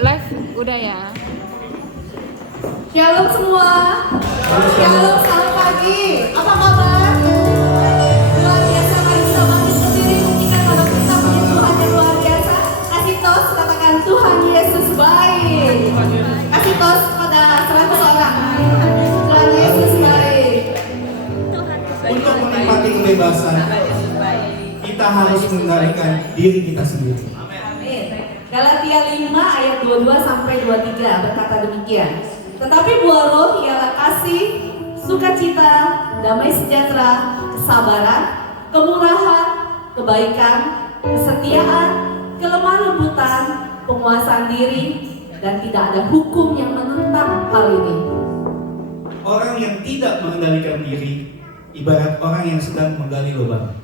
Live udah ya. Shalom semua. Shalom, selamat pagi. Apa kabar? Luar biasa, mari kita bangkit berdiri, buktikan kalau kita punya Tuhan yang luar biasa. Kasih tos, katakan Tuhan Yesus baik. Kasih tos pada 100 orang. Tuhan Yesus baik. Untuk menikmati kebebasan, kita harus mengendalikan diri kita sendiri. Amin. Galatia 5 ayat 22 sampai 23 berkata demikian. Tetapi buah roh ialah kasih, sukacita, damai sejahtera, kesabaran, kemurahan, kebaikan, kesetiaan, kelemah lembutan, penguasaan diri, dan tidak ada hukum yang menentang hal ini. Orang yang tidak mengendalikan diri ibarat orang yang sedang menggali lubang.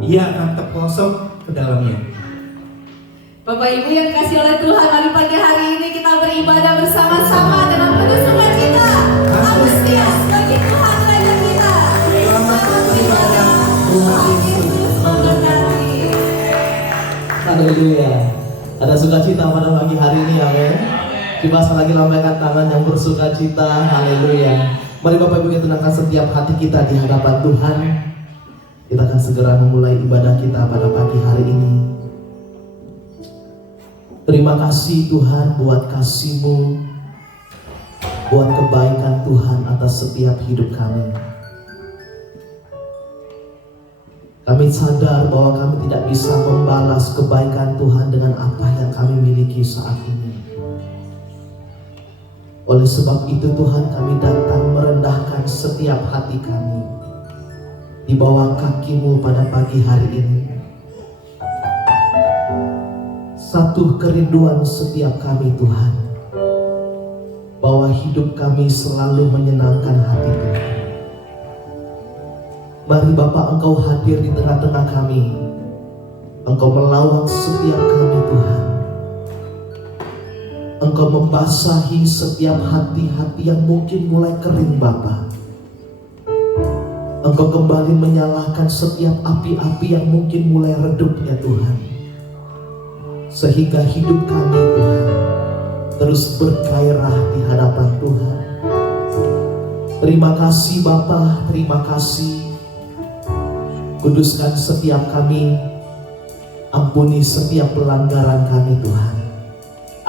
Ia akan terperosok ke dalamnya. Bapak Ibu yang dikasih oleh Tuhan, mari pagi hari ini kita beribadah bersama-sama dengan penuh sukacita, antusias bagi Tuhan Raja kita. Selamat beribadah, Tuhan Yesus memberkati. Haleluya. Ada sukacita pada pagi hari ini, amin. Coba sekali lagi lambaikan tangan yang bersukacita, haleluya. Mari Bapak Ibu kita tenangkan setiap hati kita di hadapan Tuhan. Kita akan segera memulai ibadah kita pada pagi hari ini. Terima kasih Tuhan buat kasih-Mu, buat kebaikan Tuhan atas setiap hidup kami. Kami sadar bahwa kami tidak bisa membalas kebaikan Tuhan dengan apa yang kami miliki saat ini. Oleh sebab itu Tuhan, kami datang merendahkan setiap hati kami di bawah kaki-Mu pada pagi hari ini. Satu kerinduan setiap kami Tuhan, bahwa hidup kami selalu menyenangkan hati Tuhan. Mari Bapa, Engkau hadir di tengah-tengah kami. Engkau melawat setiap kami Tuhan. Engkau membasahi setiap hati-hati yang mungkin mulai kering Bapa. Engkau kembali menyalakan setiap api-api yang mungkin mulai redup ya Tuhan. Sehingga hidup kami Tuhan terus bergairah di hadapan Tuhan. Terima kasih Bapa, terima kasih. Kuduskan setiap kami, ampuni setiap pelanggaran kami Tuhan,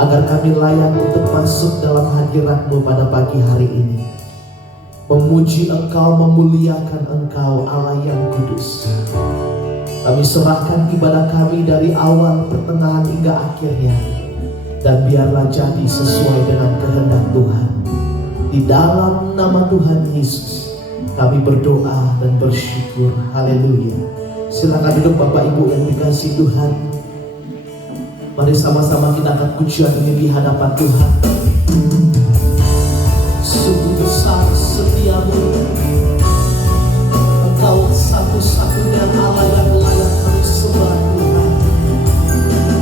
agar kami layak untuk masuk dalam hadirat-Mu pada pagi hari ini. Memuji Engkau, memuliakan Engkau Allah yang kudus. Kami serahkan ibadah kami dari awal, pertengahan hingga akhirnya. Dan biarlah jadi sesuai dengan kehendak Tuhan. Di dalam nama Tuhan Yesus kami berdoa dan bersyukur. Haleluya. Silakan duduk Bapak Ibu yang dikasihi Tuhan. Mari sama-sama kita akan pujian ini di hadapan Tuhan. Sungguh besar setiamu, Engkau satu-satunya Allah yang layak kami sembah Tuhan.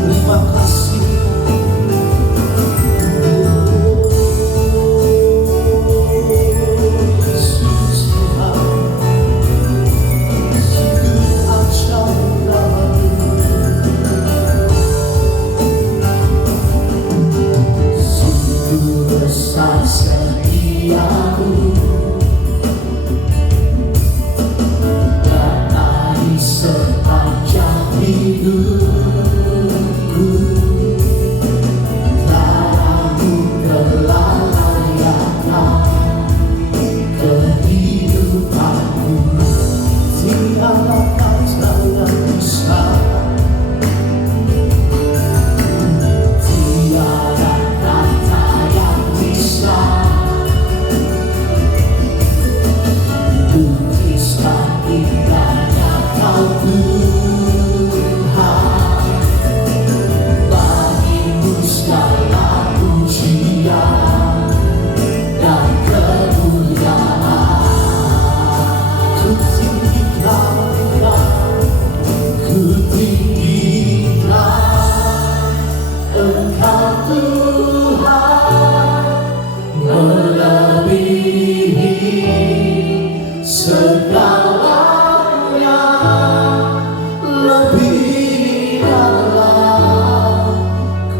Terima kasih. Yesus Tuhan, sungguh ajaib. Sungguh besar setiamu, dan hari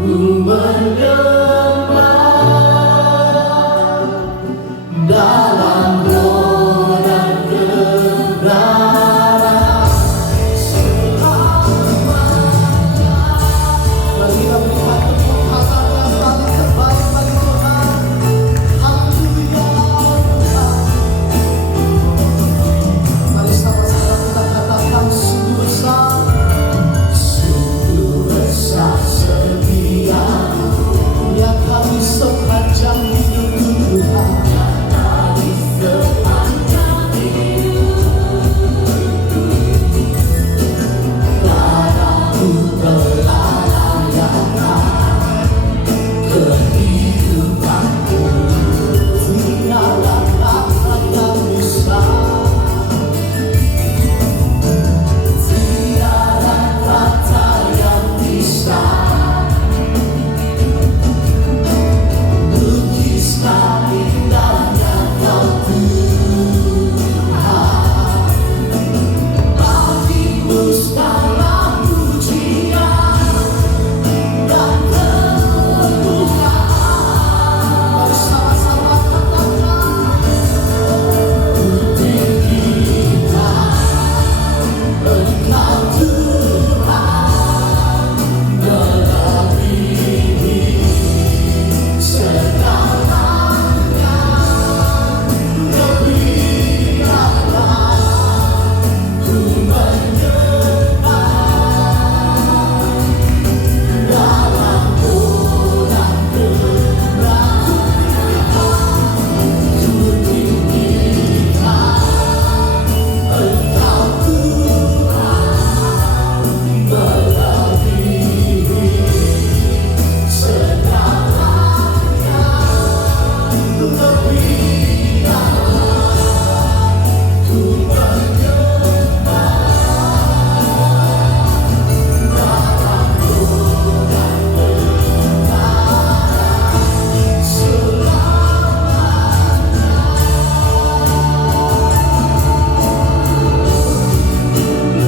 ku menyembah dalam roh dan kebenaran selamanya. Mari kita berikan tepuk tangan yang paling terbaik bagi Tuhan. Haleluya Tuhan. Mari sama-sama kita katakan sungguh besar, sungguh besar setia-Mu yang kami sepanjang hidupku Tuhan. Padamu telah layakan kehidupanku, tiada kata yang bisa, tiada kata yang bisa lukiskan indahnya Kau Tuhan. Bagimu segala pujian dan kemuliaan. Bersama-sama katakan, ku tinggikan Engkau Tuhan, melebihi segalanya. Lebih dalam ku menyembah dalam roh dan kebenaran. Ku tinggikan Engkau Tuhan, melebihi segalanya. Lebih dalam ku menyembah dalam roh dan kebenaran selamanya.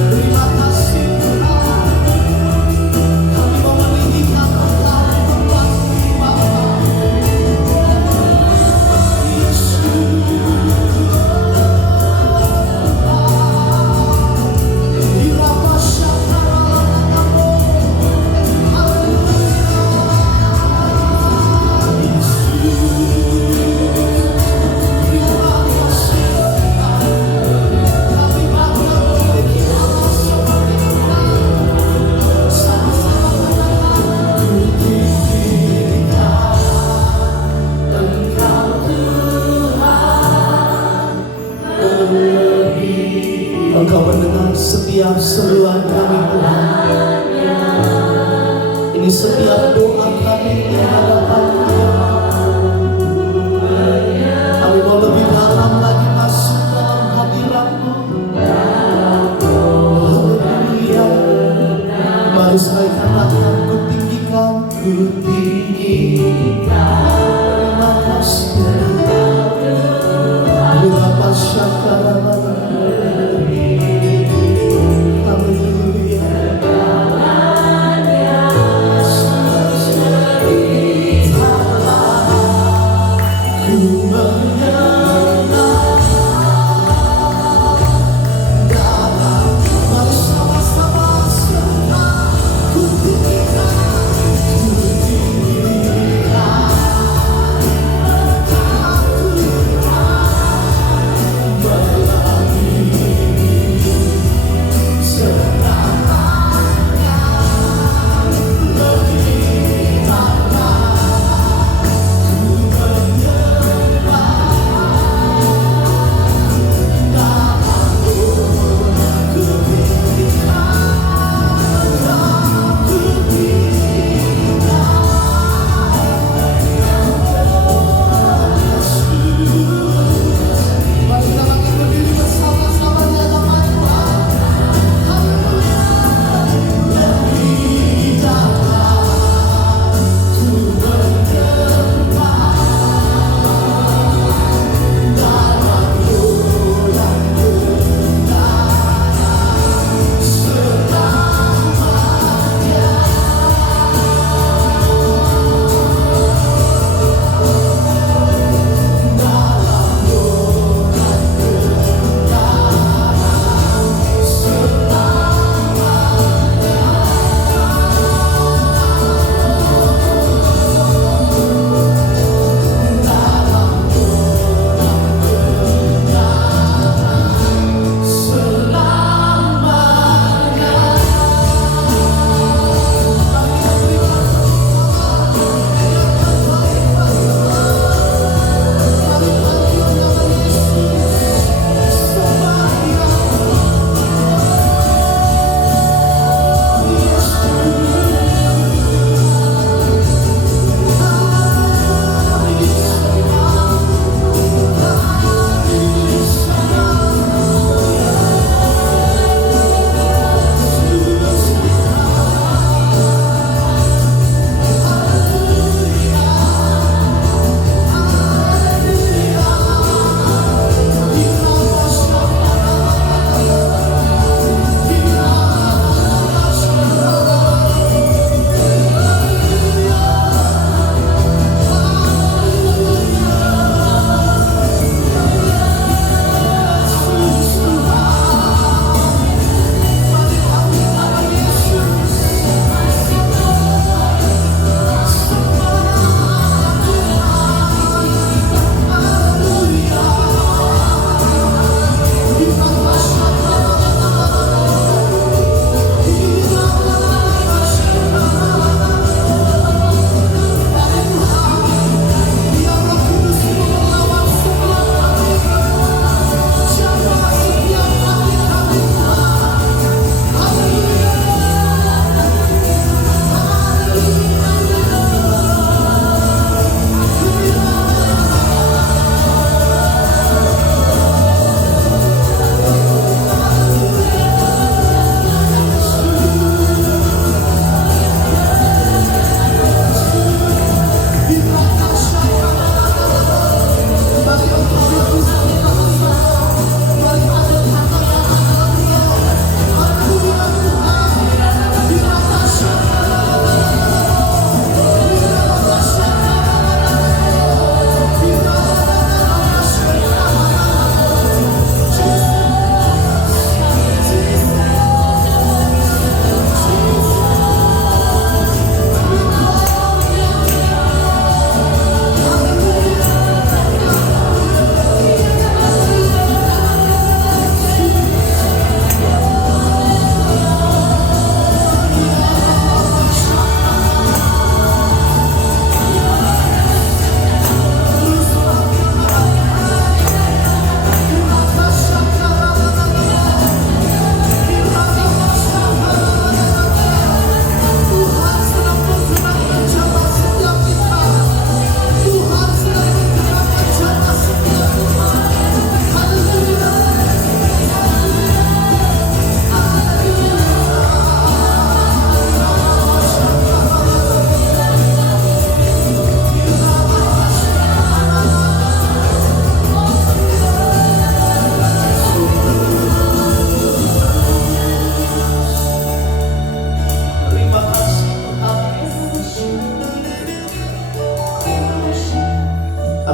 Terima kasih Tuhan, kami mau meninggikan Engkau Tuhan Bapa Yesus. Dirapa syakara Engkau mendengar setiap seruan kami Tuhan. Ini setiap doa kami di hadapan-Mu. Kami mau lebih dalam lagi masuk dalam hadirat-Mu. Haleluya. Mari sekali katakan, ku tinggikan, ku tinggikan. Terima kasih Tuhan. Dirapa syakara. Haleluya. Ku menyembah dalam, mari sama-sama ku tinggikan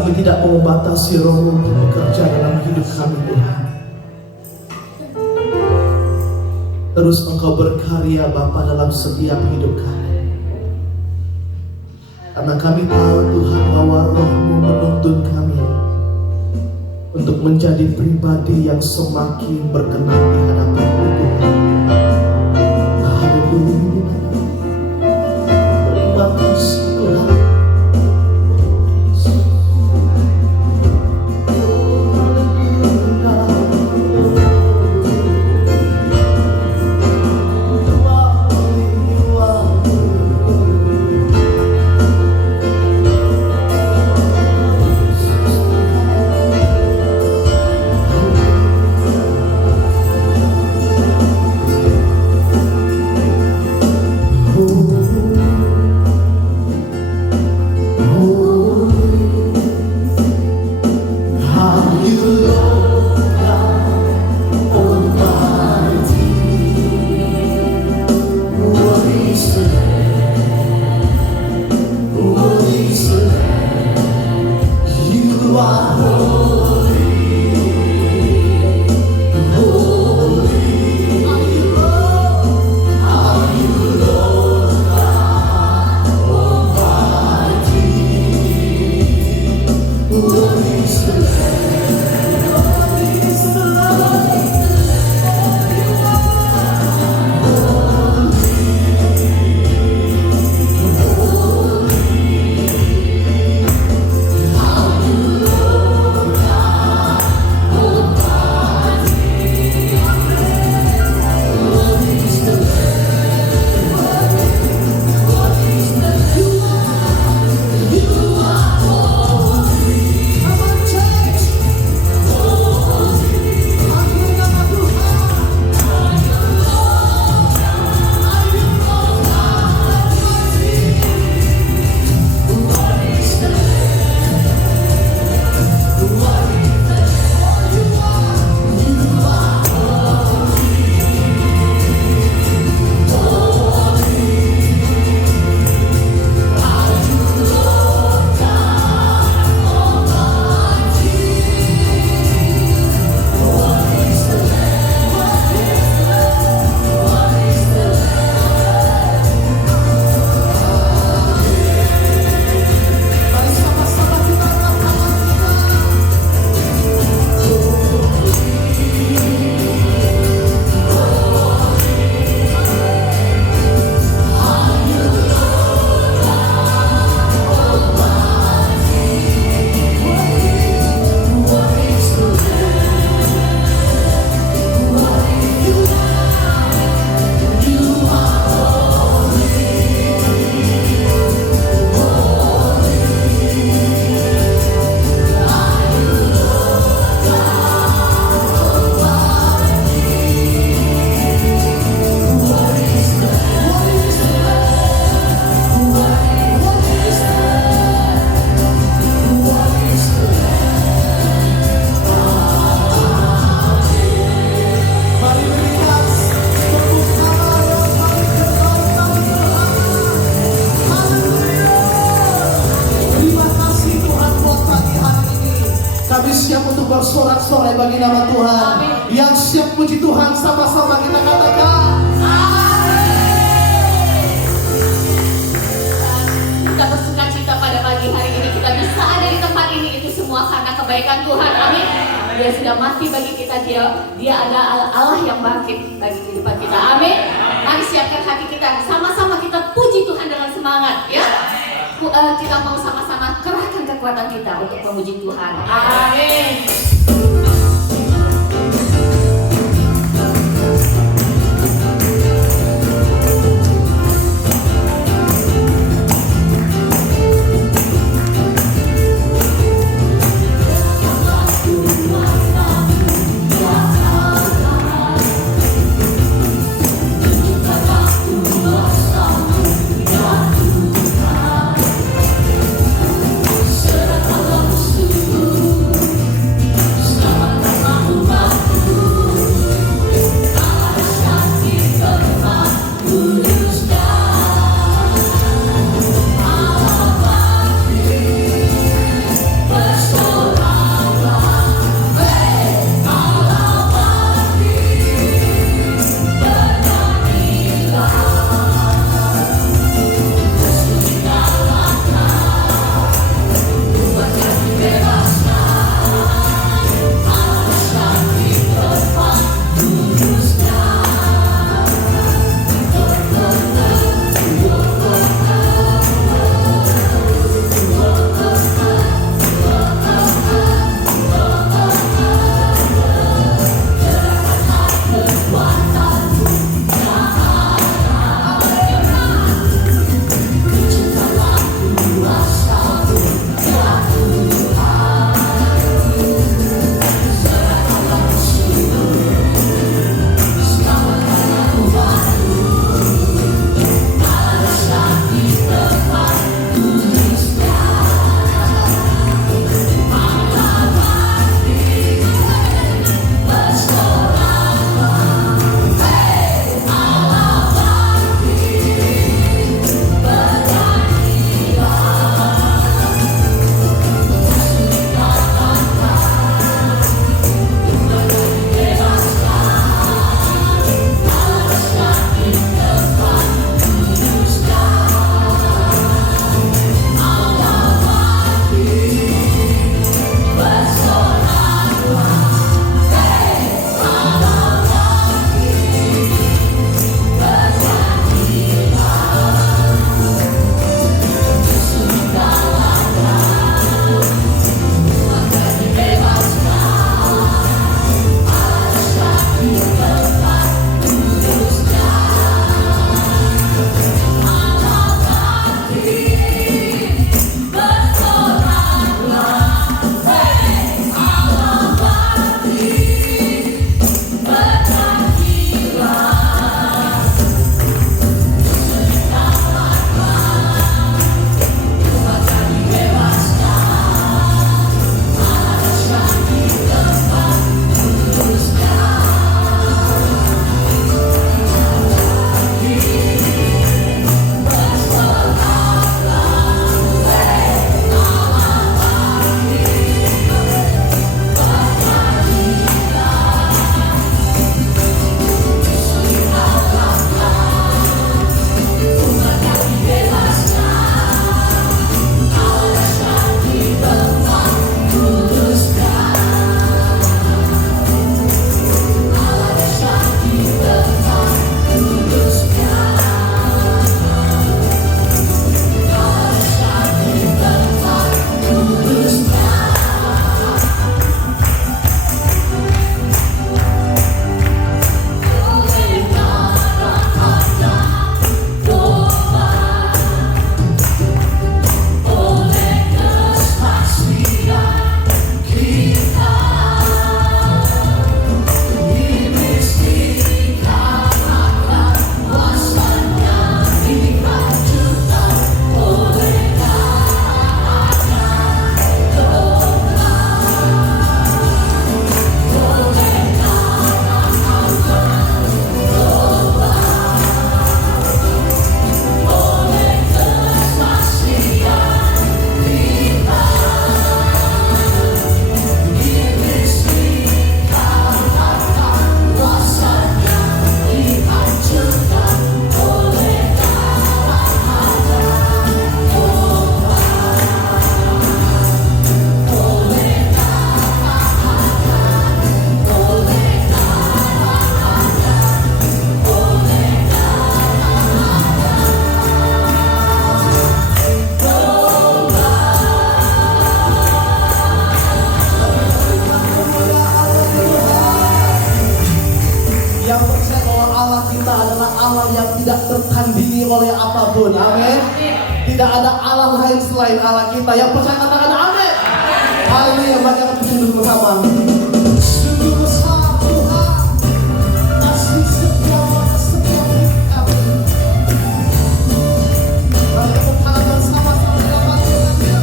Kami tidak mau membatasi Roh-Mu untuk bekerja dalam hidup kami Tuhan. Terus Engkau berkarya Bapa dalam setiap hidup kami. Karena kami tahu Tuhan bahwa Roh-Mu menuntun kami untuk menjadi pribadi yang semakin berkenan di hadapan-Mu Tuhan. Haleluya. Terima kasih Tuhan. Bersorak-sorai bagi nama Tuhan. Amin. Yang siap puji Tuhan, sama-sama kita katakan amin. Kita bersuka cita pada pagi hari ini, kita bisa ada di tempat ini, itu semua karena kebaikan Tuhan. Amin. Dia sudah mati bagi kita, dia ada Allah yang bangkit bagi kehidupan kita. Amin. Mari siapkan hati kita, sama-sama kita puji Tuhan dengan semangat ya. Kita mau sama-sama kerahkan kekuatan kita untuk memuji Tuhan. Amin. Serahkanlah seluruh tidak ada Allah lain selain Allah kita. Yang percaya katakan amin. Haleluya. Mari kita duduk bersama. Sungguh besar Tuhan, masih setia pada setiap hidup kami. Mari tepuk tangan bersama-sama dalam panggilan Dia.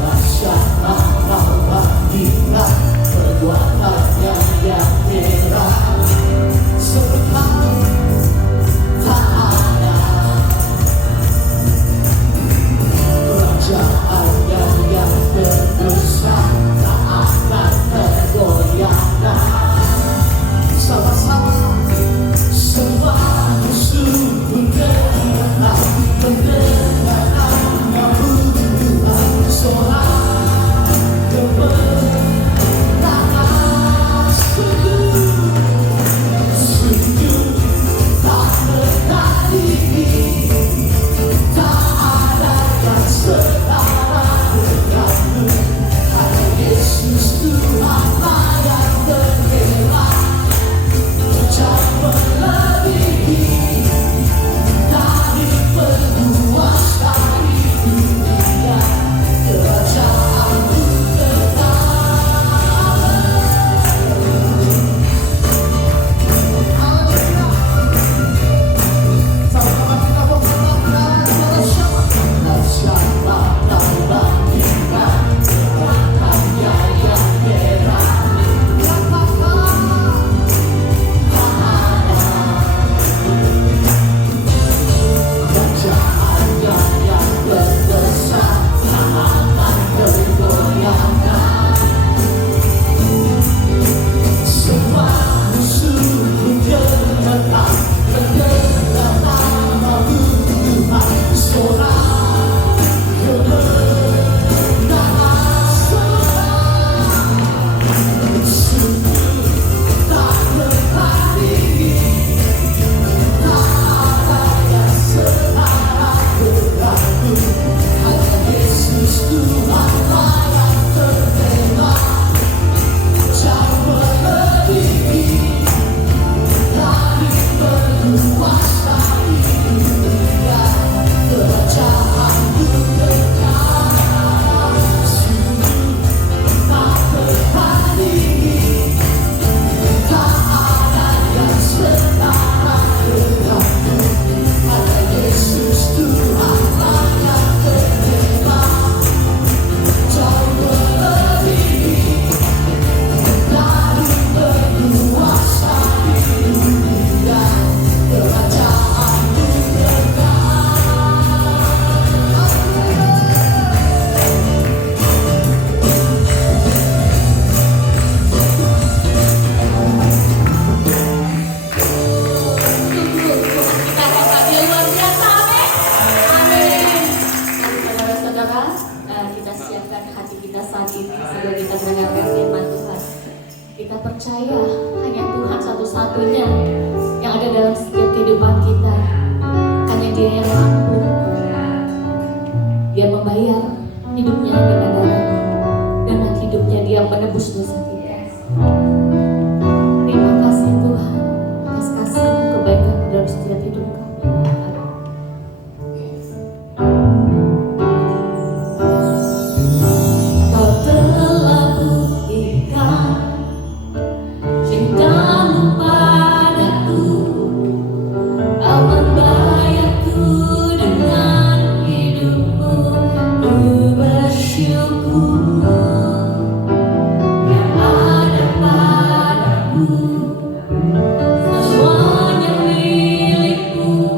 Dahsyatlah Kau bagikan perbuatannya yang hebat. Serta tak ada kerajaannya yang berdosa tak akan tergoyahkan. Sama-sama semua musuh mendengar namamu Tuhan, sorak kemenangan. Sungguh tak tertandingi, tak ada yang setara denganmu. Hanya Yesus Tuhanlah yang terhebat, jauh melebihi dari penguasa di dunia. Kerajaanmu sama-sama kita berkata bersama. Dahsyatlah Kau bagikan perbuatannya yang berani. Katakan tak ada kerajaannya yang berdosa tak akan tergoyahkan. Semua musuh mendengar namamu Tuhan, sorak kemenangan. Sungguh tak tertandingi, tak ada yang setara denganmu. Hanya Yesus Tuhanlah yang terhebat, jauh melebihi dari penguasa di dunia. Kerajaanmu kekal, sungguh tak tertandingi, tak ada yang setara denganmu. Hanya Yesus Tuhanlah yang terhebat, jauh melebihi dari penguasa di dunia. Kerajaanmu kekal. Sungguh Tuhan kita hebat, Dia luar biasa, amin. Amin. Saudara-saudara, kita siapkan hati kita saat ini sebelum kita mendengarkan firman Tuhan. Kita percaya hanya Tuhan satu-satunya yang ada dalam setiap kehidupan kita. Hanya Dia yang mampu. Dia membayar hidupnya dengan darah, dengan hidupnya Dia menebus dosa kita. Terima kasih Tuhan atas kasih-Mu, kebaikan-Mu dalam setiap hidup kami. Kau telah buktikan cinta-Mu padaku. Kau membayarku dengan hidup-Mu. Ku bersyukur yang ada padaku. Semuanya milik-Mu.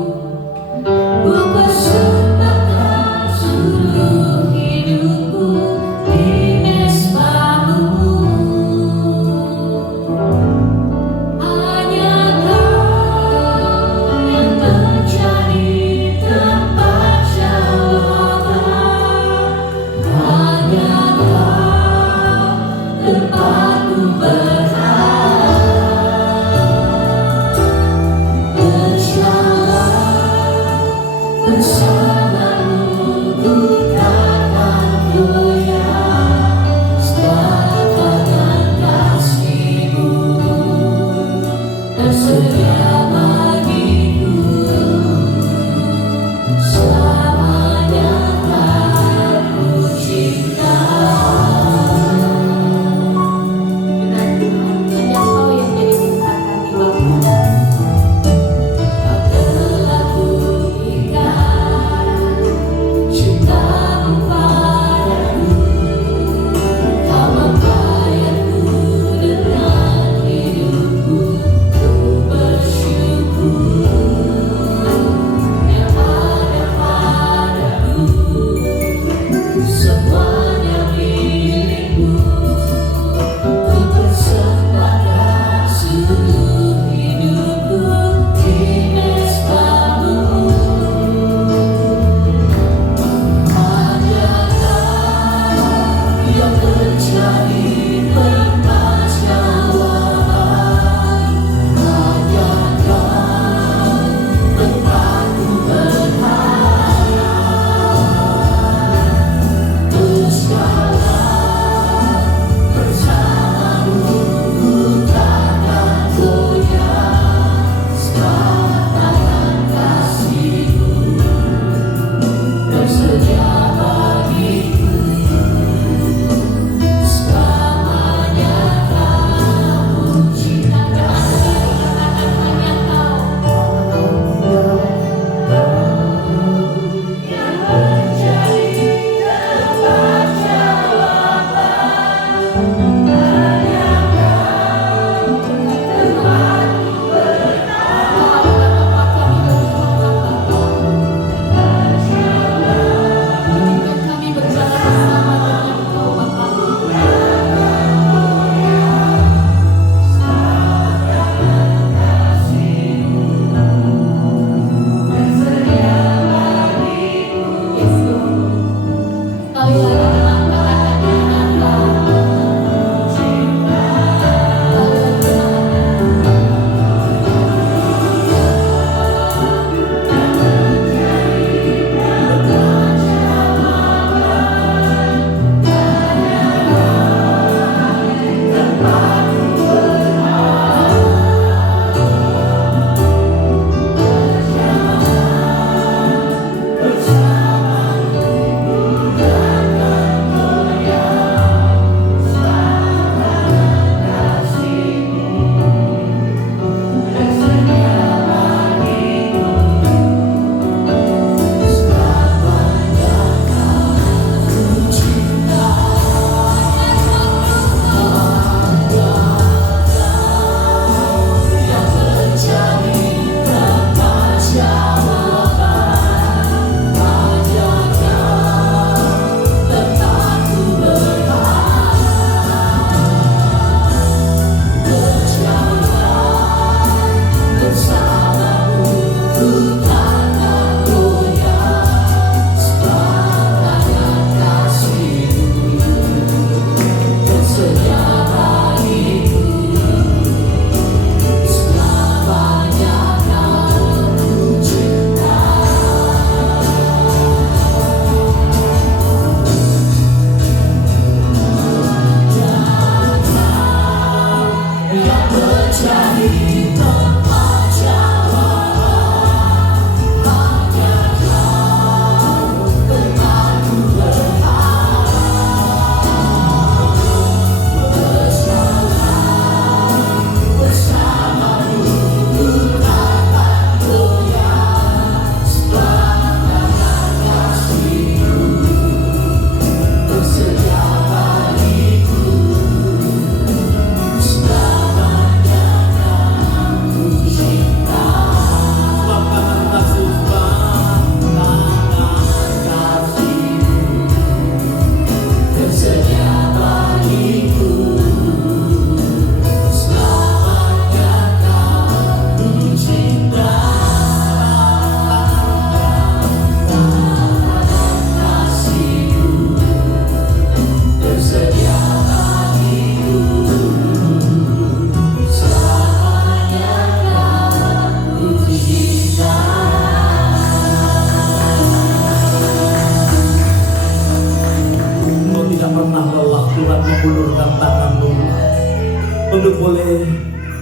untuk boleh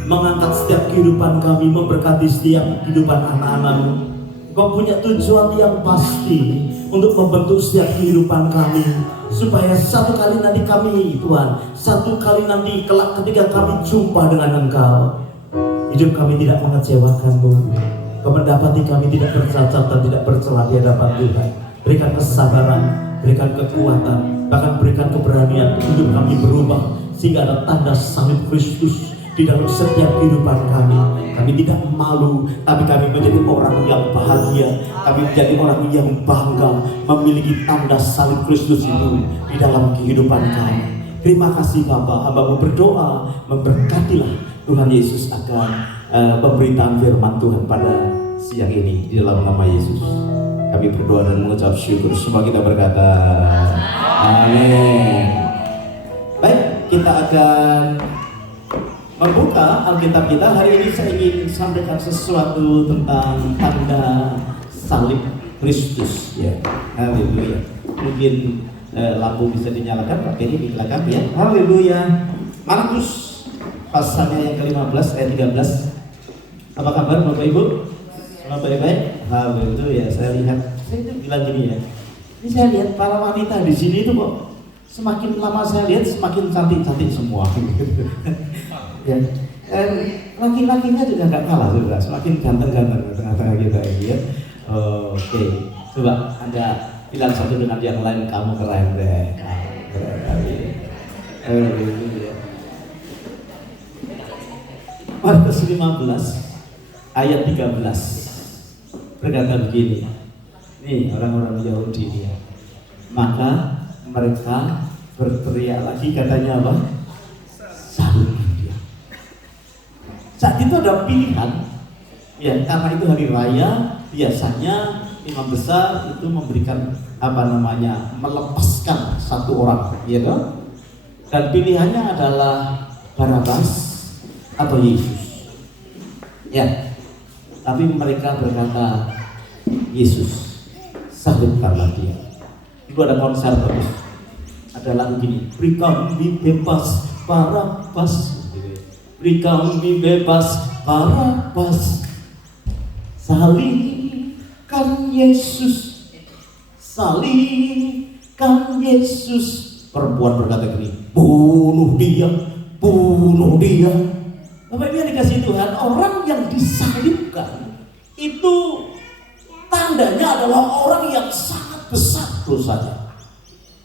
mengangkat setiap kehidupan kami, memberkati setiap kehidupan anak-anak-Mu. Kau punya tujuan yang pasti untuk membentuk setiap kehidupan kami, supaya satu kali nanti kami, Tuhan, satu kali nanti kelak ketika kami jumpa dengan Engkau, hidup kami tidak mengecewakan-Mu. Kau mendapati kami tidak bercacat dan tidak bercela di hadapan Tuhan. Berikan kesabaran, berikan kekuatan, bahkan berikan keberanian hidup kami berubah, sehingga ada tanda salib Kristus di dalam setiap kehidupan kami. Kami tidak malu, tapi kami menjadi orang yang bahagia. Kami menjadi orang yang bangga memiliki tanda salib Kristus itu di dalam kehidupan kami. Terima kasih Bapa, hamba-Mu berdoa, memberkatilah Tuhan Yesus akan pemberitaan firman Tuhan pada siang ini di dalam nama Yesus. Kami berdoa dan mengucap syukur. Semua kita berkata amin. Baik, kita akan membuka Alkitab kita. Hari ini saya ingin sampaikan sesuatu tentang tanda salib Kristus, ya. Haleluya. Mungkin lampu bisa dinyalakan, Pak ini dinyalakan ya. Haleluya. Markus pasalnya yang ke-15 ayat 13. Apa kabar Bapak Ibu? Semua baik-baik? Haleluya. Saya itu bilang gini ya. Ini saya lihat para wanita di sini itu kok semakin lama saya lihat semakin cantik-cantik semua. Ya, laki-lakinya juga nggak kalah juga, semakin ganteng-ganteng di tengah-tengah kita ini ya. Oke, coba Anda bilang satu dengan yang lain, kamu keren deh. Keren kali. Markus 15 ayat 13 berkata begini. Nih orang-orang Yahudi ini ya. Maka mereka berteriak lagi, katanya apa? Salib. Saat itu ada pilihan, ya, karena itu hari raya, biasanya imam besar itu memberikan melepaskan satu orang, ya kan? Dan pilihannya adalah Barabas atau Yesus. Ya, tapi mereka berkata Yesus, salibkanlah dia. Itu ada konser bagus, ada lagu gini, beri kami bebas Barabas. Beri kami bebas Barabas, salibkan Yesus, salibkan Yesus. Perempuan berkata gini, bunuh dia, bunuh dia. Bapak Ibu yang dikasih Tuhan, orang yang disalibkan itu tandanya adalah orang yang sangat besar dosanya,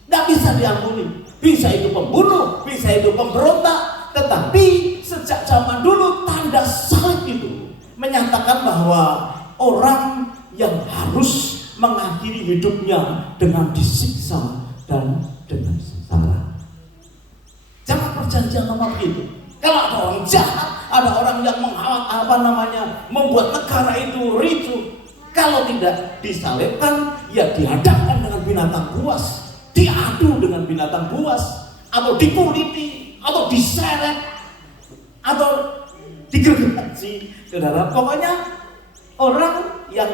nggak bisa diampuni. Bisa itu pembunuh, bisa itu pemberontak, tetapi sejak zaman dulu tanda salib itu menyatakan bahwa orang yang harus mengakhiri hidupnya dengan disiksa dan dengan sengsara. Jangan perjanjian lama begitu. Kalau ada orang jahat, ada orang yang membuat negara itu ricuh, kalau tidak disalibkan, ya dihadapkan dengan binatang buas, diadu dengan binatang buas, atau dikuliti, atau diseret, atau digergaji, saudara. Pokoknya orang yang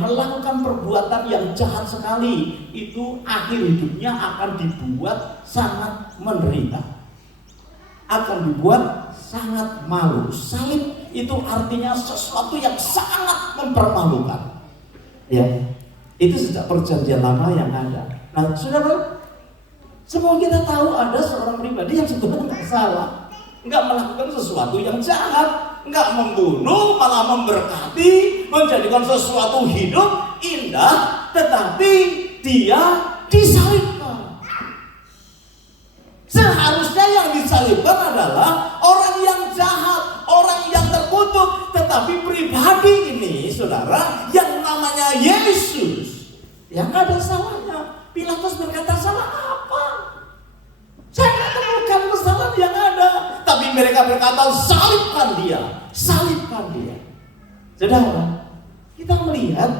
melakukan perbuatan yang jahat sekali itu akhir hidupnya akan dibuat sangat menderita, akan dibuat sangat malu. Salib itu artinya sesuatu yang sangat mempermalukan. Ya, itu sejak perjanjian lama yang ada. Nah, saudara, semua kita tahu ada seorang pribadi yang sebenarnya nggak salah, nggak melakukan sesuatu yang jahat, nggak membunuh, malah memberkati, menjadikan sesuatu hidup indah, tetapi dia disalibkan. Seharusnya yang disalibkan adalah orang yang jahat, orang yang terkutuk, tetapi pribadi ini, saudara, yang namanya Yesus, yang ada salahnya. Pilatus berkata, salah apa? Saya tidak temukan kesalahan yang ada, tapi mereka berkata, salibkan dia, salibkan dia. Saudara, kita melihat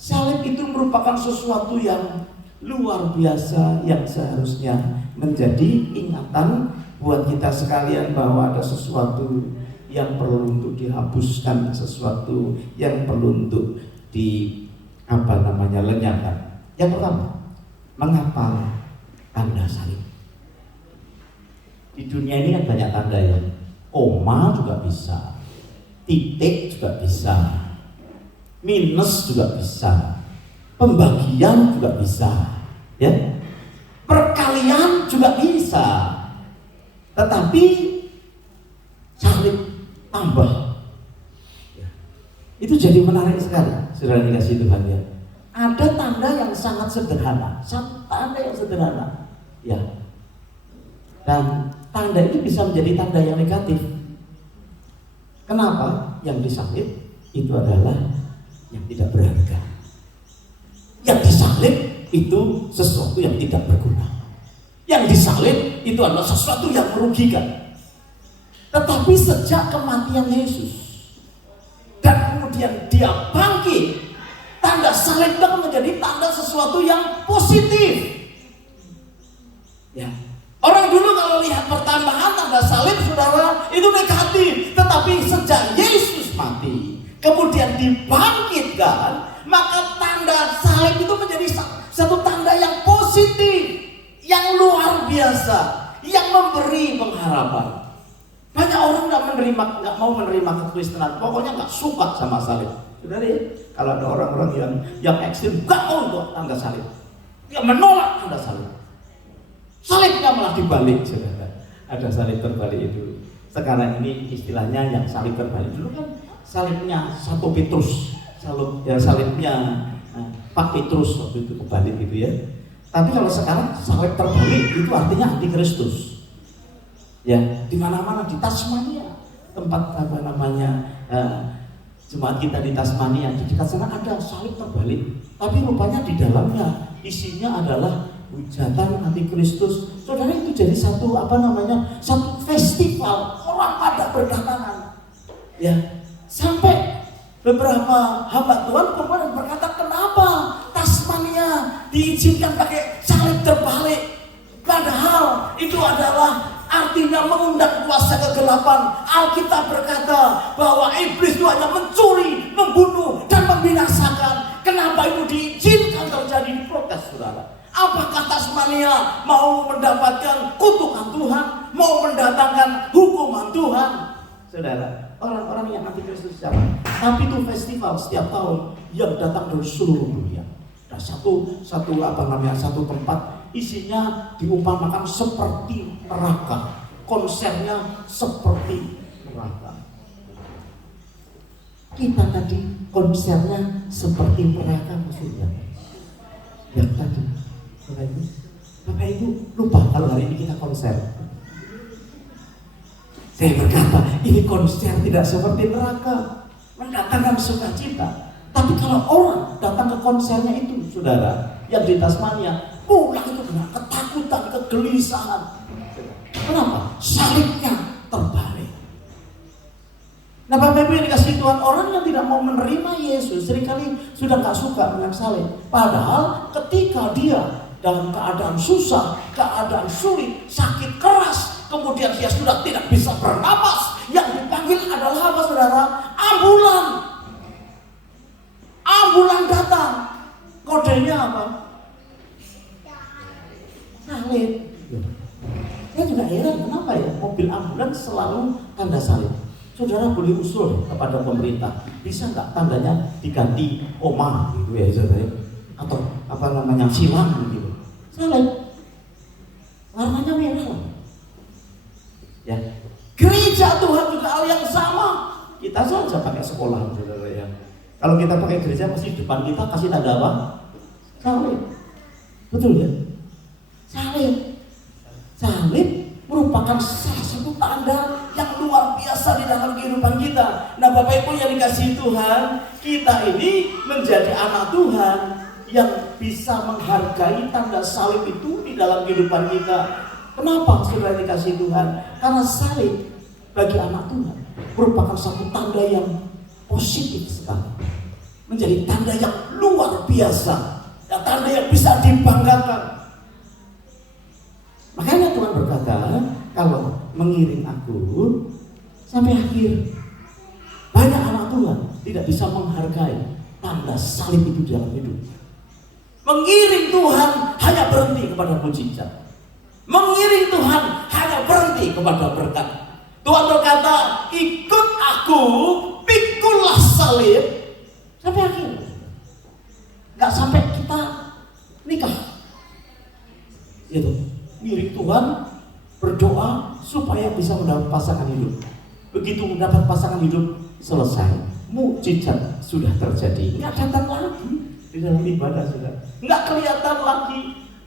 salib itu merupakan sesuatu yang luar biasa, yang seharusnya menjadi ingatan buat kita sekalian bahwa ada sesuatu yang perlu untuk dihapuskan, sesuatu yang perlu untuk lenyapkan. Yang pertama, mengapa tanda salib? Di dunia ini kan banyak tanda ya. Koma juga bisa, titik juga bisa, minus juga bisa, pembagian juga bisa, ya. Perkalian juga bisa. Tetapi salib tambah. Ya. Itu jadi menarik sekali, saudara dikasih Tuhan ya. Ada tanda yang sangat sederhana, tanda yang sederhana, ya. Dan tanda itu bisa menjadi tanda yang negatif. Kenapa? Yang disalib itu adalah yang tidak berharga. Yang disalib itu sesuatu yang tidak berguna. Yang disalib itu adalah sesuatu yang merugikan. Tetapi sejak kematian Yesus dan kemudian dia bangkit, tanda salib itu menjadi tanda sesuatu yang positif. Ya. Orang dulu kalau lihat pertambahan tanda salib, saudara, itu negatif. Tetapi sejak Yesus mati, kemudian dibangkitkan, maka tanda salib itu menjadi satu tanda yang positif, yang luar biasa, yang memberi pengharapan. Banyak orang nggak mau menerima kekristenan, pokoknya nggak suka sama salib. Saudara, kalau ada orang-orang yang ekstrim, nggak mau untuk tanda salib, dia menolak tanda salib. Salibnya malah dibalik, saudara. Ada salib terbalik itu. Sekarang ini istilahnya yang salib terbalik. Dulu kan salibnya 1 Petrus, salibnya Pak Petrus waktu itu kebalik gitu ya. Tapi kalau sekarang salib terbalik itu artinya antikristus. Ya, di mana-mana di Tasmania, tempat jemaat kita di Tasmania, di dekat sana ada salib terbalik. Tapi rupanya di dalamnya isinya adalah hujatan antikristus. Saudara, itu jadi satu satu festival, orang pada berdatangan. Ya, sampai beberapa hamba Tuhan kemudian berkata, kenapa Tasmania diizinkan pakai salib terbalik? Padahal itu adalah artinya mengundang kuasa kegelapan. Alkitab berkata bahwa iblis itu hanya mencuri, membunuh, dan membinasakan. Kenapa itu diizinkan terjadi? Protes, saudara. Apakah Tasmania mau mendapatkan kutukan Tuhan, mau mendatangkan hukuman Tuhan? Saudara, orang-orang yang antikristus siapa? Tapi itu festival setiap tahun yang datang dari seluruh dunia. Nah, satu tempat isinya diumpamakan seperti neraka, konsernya seperti neraka. Kita tadi konsernya seperti neraka maksudnya. Yang tadi Bapak Ibu lupa kalau hari ini kita konser. Saya berkata, ini konser tidak seperti neraka, mendatangkan sukacita. Tapi kalau orang datang ke konsernya itu, saudara, yang di Tasmania, pulang itu dengan ketakutan, kegelisahan. Kenapa? Salibnya terbalik. Nah, Bapak Ibu yang dikasih Tuhan, orang yang tidak mau menerima Yesus seringkali sudah gak suka dengan salib. Padahal ketika dia dalam keadaan susah, keadaan sulit, sakit keras, kemudian dia sudah tidak bisa bernapas, yang dipanggil adalah apa, saudara? Ambulan datang. Kodenya apa? Salib. Saya juga heran kenapa ya mobil ambulans selalu tanda salib. Saudara boleh usul kepada pemerintah, bisa nggak tandanya diganti koma gitu ya, saudara? Atau silang gitu. Salib warnanya merah. Ya, gereja Tuhan juga hal yang sama. Kita saja pakai sekolah, saudara ya. Kalau kita pakai gereja pasti depan kita kasih tanda apa? Salib. Betul ya? Salib merupakan salah satu tanda yang luar biasa di dalam kehidupan kita. Nah, Bapak Ibu yang dikasihi Tuhan, kita ini menjadi anak Tuhan yang bisa menghargai tanda salib itu di dalam kehidupan kita. Kenapa, saudara dikasihi Tuhan? Karena salib bagi anak Tuhan merupakan satu tanda yang positif sekali, menjadi tanda yang luar biasa, dan tanda yang bisa dibanggakan. Makanya Tuhan berkata, kalau mengiring aku sampai akhir, banyak anak Tuhan tidak bisa menghargai tanda salib itu dalam hidup. Mengiring Tuhan hanya berhenti kepada mujizat. Mengiring Tuhan hanya berhenti berhenti kepada berkat. Tuhan berkata, ikut aku, pikulah salib sampai akhir. Gak sampai kita nikah. Itu mirip Tuhan, berdoa supaya bisa mendapat pasangan hidup. Begitu mendapat pasangan hidup, selesai, mukjizat sudah terjadi. Nggak datang lagi di dalam ibadah, sudah nggak kelihatan lagi.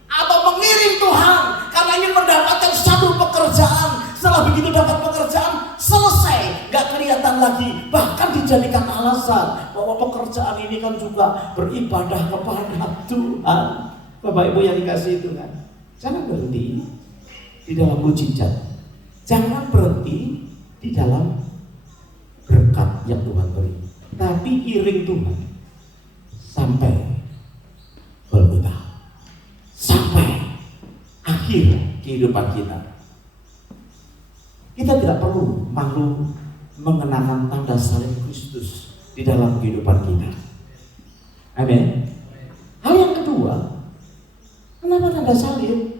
Atau mengiring Tuhan karena ingin mendapatkan satu pekerjaan. Setelah begitu dapat pekerjaan, selesai, nggak kelihatan lagi. Bahkan dijadikan alasan bahwa pekerjaan ini kan juga beribadah kepada Tuhan. Bapak Ibu yang dikasihi Tuhan, jangan berhenti di dalam mukjizat, jangan berhenti di dalam berkat yang Tuhan beri, tapi iring Tuhan sampai Golgota, sampai akhir kehidupan kita. Kita tidak perlu malu mengenakan tanda salib Kristus di dalam kehidupan kita. Amin. Hal yang kedua, kenapa tanda salib?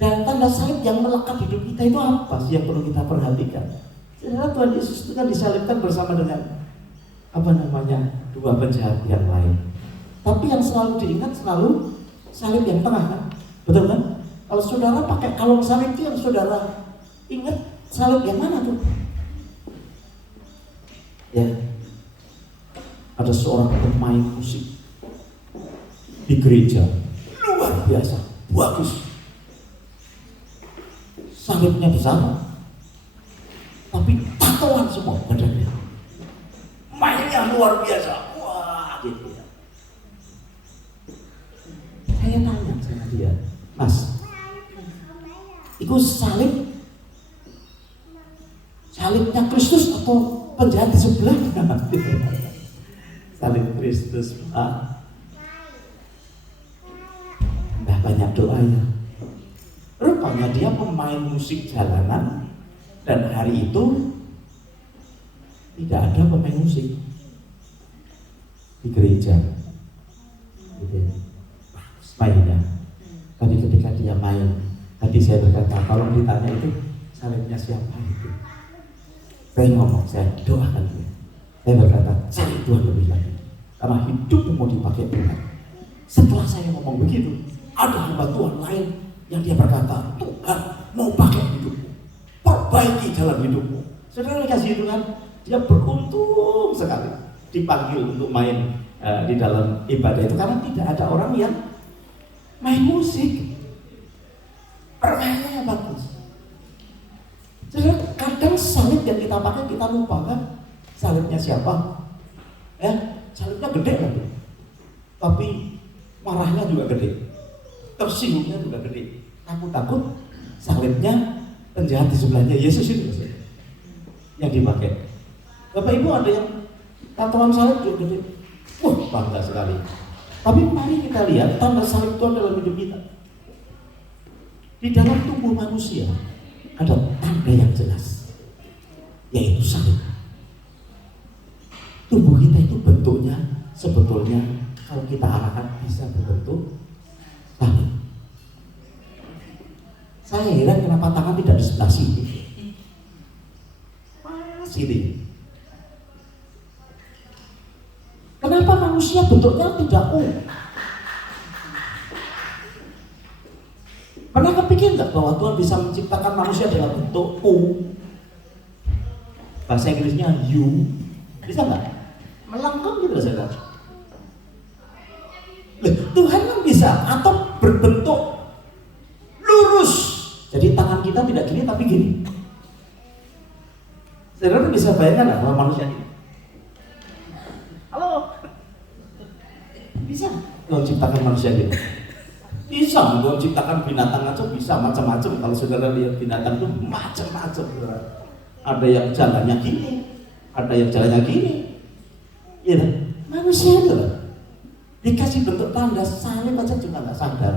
Dan tanda salib yang melekat hidup kita itu apa sih yang perlu kita perhatikan? Saudara, Tuhan Yesus itu kan disalibkan bersama dengan dua penjahat yang lain. Tapi yang selalu diingat selalu salib yang tengah, kan? Betul kan? Kalau saudara pakai kalung salib itu yang saudara ingat salib yang mana tuh? Ya, ada seorang pemain musik di gereja, luar biasa, bagus. Salibnya besar, tapi tatoan semua badannya. Mainnya luar biasa. Wah, gitu ya. Saya tanya sama dia, Mas, itu salibnya Kristus atau penjahat di sebelah? Salib Kristus, Pak. Nah, banyak doanya. Rupanya dia pemain musik jalanan, dan hari itu tidak ada pemain musik di gereja. Gitu. Mainnya. Tapi ketika dia main, tadi saya berkata, kalau ditanya itu salibnya siapa itu? Saya ngomong, saya doakan dia. Saya berkata, cari Tuhan lebih lagi, karena hidupmu mau dipakai Tuhan. Setelah saya ngomong begitu, ada hamba Tuhan lain yang dia berkata, Tuhan mau pakai hidupmu, perbaiki jalan hidupmu. Saudara kasih Tuhan, dia beruntung sekali dipanggil untuk main di dalam ibadah itu, karena tidak ada orang yang main musik, permainannya bagus. Saudara, kadang salib yang kita pakai kita lupa, kan salibnya siapa? Ya, salibnya gede lagi, tapi marahnya juga gede, tersinggungnya juga gede. Takut salibnya penjahat di sebelahnya Yesus itu yang dipakai. Bapak Ibu, ada yang tatoan salib juga gede. Bangga sekali. Tapi mari kita lihat tanda salib Tuhan dalam hidup kita. Di dalam tubuh manusia ada tanda yang jelas, yaitu salib. Tubuh kita itu bentuknya sebetulnya kalau kita arahkan bisa berbentuk salib. Saya heran kenapa tangan tidak di sebelah sini. Sini. Kenapa manusia bentuknya tidak U? Pernah kepikir nggak bahwa Tuhan bisa menciptakan manusia dalam bentuk U? Bahasa Inggrisnya U. Bisa nggak? Melengkung gitu saudara. Tuhan kan bisa, atau berbentuk lurus. Jadi tangan kita tidak gini tapi gini. Saudara bisa bayangkan nggak bahwa manusia ini? Halo? Bisa Tuhan ciptakan manusia gitu? Bisa. Tuhan ciptakan binatang aja bisa macam-macam. Kalau saudara lihat binatang itu macam-macam. Ada yang jalannya gini, ada yang jalannya gini. Ya, manusia itu lah dikasih bentuk tanda salib aja juga nggak sadar.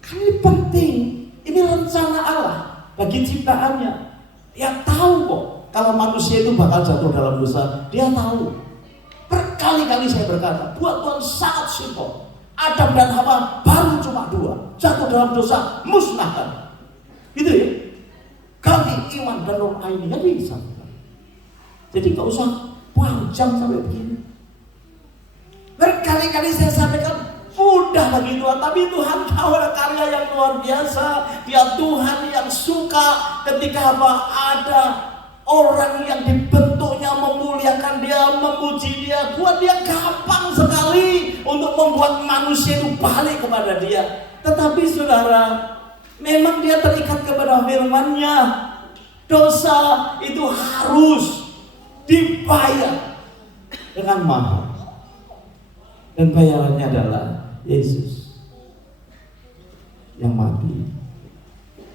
Kan ini penting. Ini rencana Allah bagi ciptaannya. Dia tahu kok kalau manusia itu bakal jatuh dalam dosa. Dia tahu. Berkali-kali saya berkata, buat Tuhan sangat simpel. Adam dan Hawa baru cuma dua, jatuh dalam dosa, musnahkan. Gitu ya. ganti iman dan nur aini, ya bisa. Jadi gak usah panjang sampai begini. Berkali-kali saya sampaikan, mudah bagi Tuhan, tapi Tuhan tahu ada karya yang luar biasa. Dia Tuhan yang suka ketika ada orang yang dibentuknya memuliakan Dia, memuji Dia. Buat Dia gampang sekali untuk membuat manusia itu balik kepada Dia. Tetapi saudara, memang Dia terikat kepada firman-Nya. Dosa itu harus dibayar dengan mahal. Dan bayarannya adalah Yesus yang mati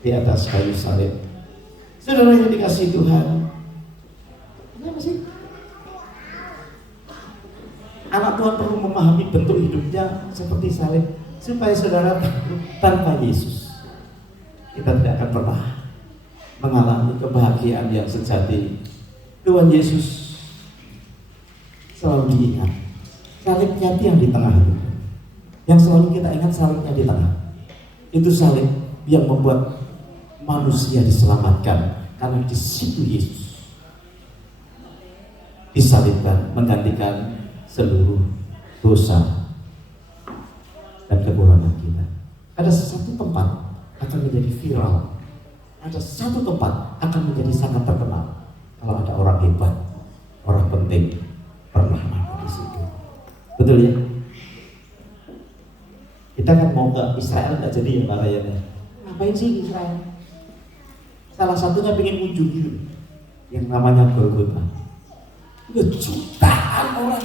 di atas kayu salib. Saudara yang dikasihi Tuhan, kenapa sih anak Tuhan perlu memahami bentuk hidupnya seperti salib, supaya saudara tahu tanpa Yesus kita tidak akan pernah mengalami kebahagiaan yang sejati. Tuhan Yesus selalu diingat. Salibnya itu yang di tengah itu, yang selalu kita ingat, salibnya di tengah. Itu salib yang membuat manusia diselamatkan, karena di situ Yesus disalibkan menggantikan seluruh dosa dan kekurangan kita. Ada satu tempat akan menjadi viral, ada satu tempat akan menjadi sangat terkenal kalau ada orang hebat, orang penting pernah ada di situ. Betul ya? Kita kan mau ke Israel nggak jadi ya Pak Rayana? Ngapain sih Israel? Salah satunya pengen wujud gitu, yang namanya Golgota. Jutaan orang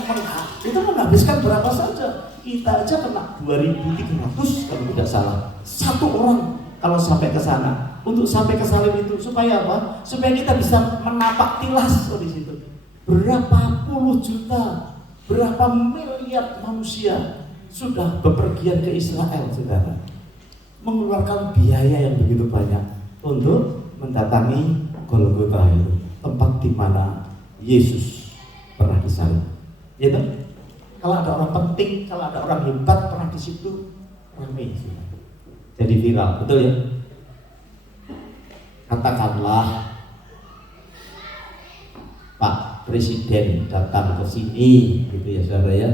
itu menghabiskan berapa saja? Kita aja kena 2.300 kalau tidak salah. Satu orang kalau sampai ke sana, untuk sampai ke salib itu supaya apa? Supaya kita bisa menapak tilas di situ. Berapa puluh juta, berapa miliar manusia sudah bepergian ke Israel, saudara, mengeluarkan biaya yang begitu banyak untuk mendatangi Golgota itu, tempat di mana Yesus pernah disalib. Ya kan? Kalau ada orang penting, kalau ada orang hebat pernah di situ, ramai, jadi viral, betul ya? Katakanlah Pak Presiden datang ke sini, gitu ya saudara ya,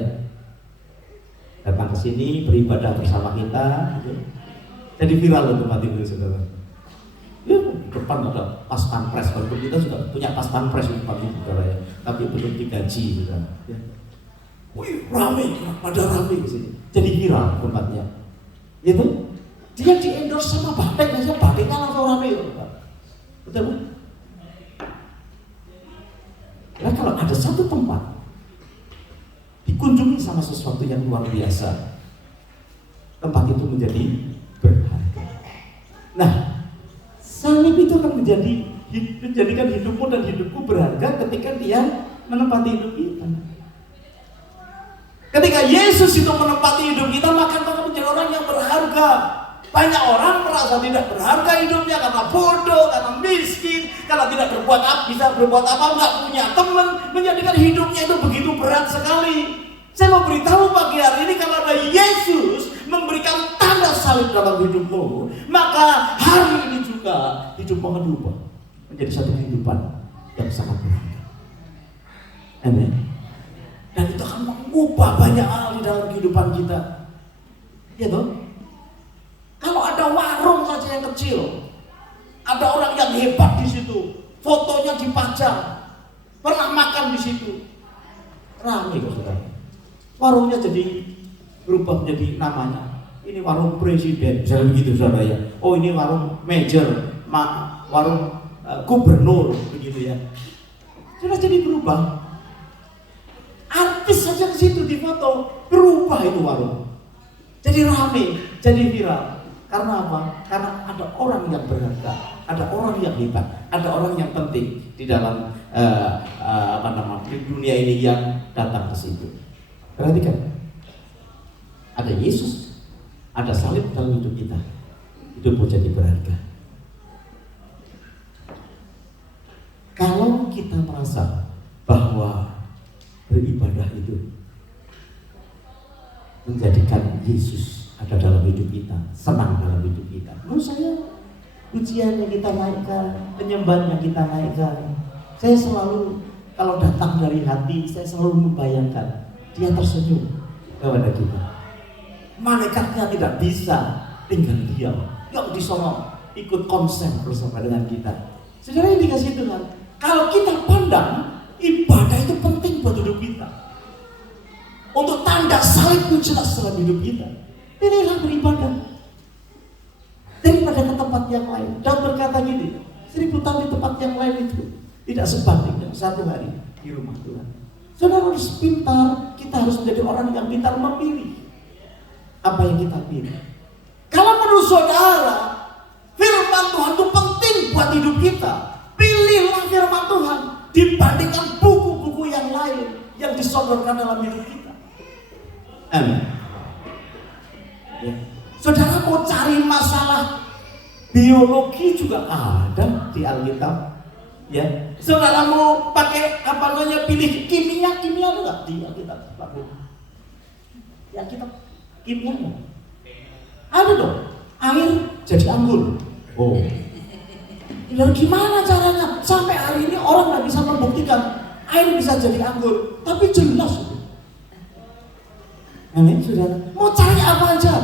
datang ke sini beribadah bersama kita, gitu. Jadi viral untuk tempat itu saudara. Ya, depan ada pas pampres, walaupun kita juga punya pas pampres di tempat itu saudara ya, tapi belum digaji saudara. Ya. Wih, ramai, pada ramai di sini. Jadi viral tempatnya. Gitu. Dia di-endorse sama Batik, aja Batiknya langsung ramai. Betul? Nah, kalau ada satu tempat dikunjungi sama sesuatu yang luar biasa, tempat itu menjadi berharga. Nah, salib itu akan menjadikan hidupmu dan hidupku berharga ketika Dia menempati hidup kita. Ketika Yesus itu menempati hidup kita, maka kita menjadi orang yang berharga. Banyak orang merasa tidak berharga hidupnya karena bodoh, karena miskin, karena tidak bisa berbuat apa, nggak punya teman, menjadikan hidupnya itu begitu berat sekali. Saya mau beritahu pagi hari ini, kalau ada Yesus memberikan tanda salib dalam hidupmu, maka hari ini juga hidupmu akan berubah menjadi satu kehidupan yang sangat berharga. Amin. Dan itu akan mengubah banyak hal di dalam kehidupan kita. Ya toh? Kalau ada warung saja yang kecil, ada orang yang hebat di situ, fotonya dipajang, pernah makan di situ, ramai kok saudara. Warungnya jadi berubah menjadi namanya. Ini warung presiden, misalnya begitu saudara ya. Oh ini warung major, warung gubernur, begitu ya. Sudah jadi berubah. Artis saja ke situ di foto, berubah itu warung. Jadi ramai, jadi viral. Karena apa? Karena ada orang yang berharga, ada orang yang hebat, ada orang yang penting di dalam di dunia ini yang datang ke situ. Perhatikan, ada Yesus, ada salib dalam hidup kita, hidup menjadi berharga. Kalau kita merasa bahwa beribadah itu menjadikan Yesus ada dalam hidup kita, senang dalam hidup kita, menurut saya pujian yang kita naikkan, penyembahan yang kita naikkan. Saya selalu kalau datang dari hati, saya selalu membayangkan dia tersenyum kepada kita. Malaikatnya tidak bisa tinggal diam, yang disono ikut konsen bersama dengan kita. Saudara yang dikasih Tuhan, kalau kita pandang ibadah itu penting buat hidup kita. Untuk tanda salib itu jelas dalam hidup kita. Pilihlah beribadah daripada ke tempat yang lain. Dan berkata gini, 1000 tahun di tempat yang lain itu tidak sebanding dengan 1 hari di rumah Tuhan. Saudara harus pintar, kita harus menjadi orang yang pintar memilih apa yang kita pilih. Kalau menurut saudara, firman Tuhan itu penting buat hidup kita, pilihlah firman Tuhan dibandingkan buku-buku yang lain yang disodorkan dalam hidup kita. Amin. Ya. Saudara mau cari masalah biologi juga ada di Alkitab. Ya, saudara mau pakai apa namanya pilih kimia ada nggak di Alkitab? Ya kita kimia ada dong. Air jadi anggur. Oh, lalu gimana caranya? Sampai hari ini orang nggak bisa membuktikan air bisa jadi anggur, tapi jelas. Amin, saudara. Mau cari apa aja?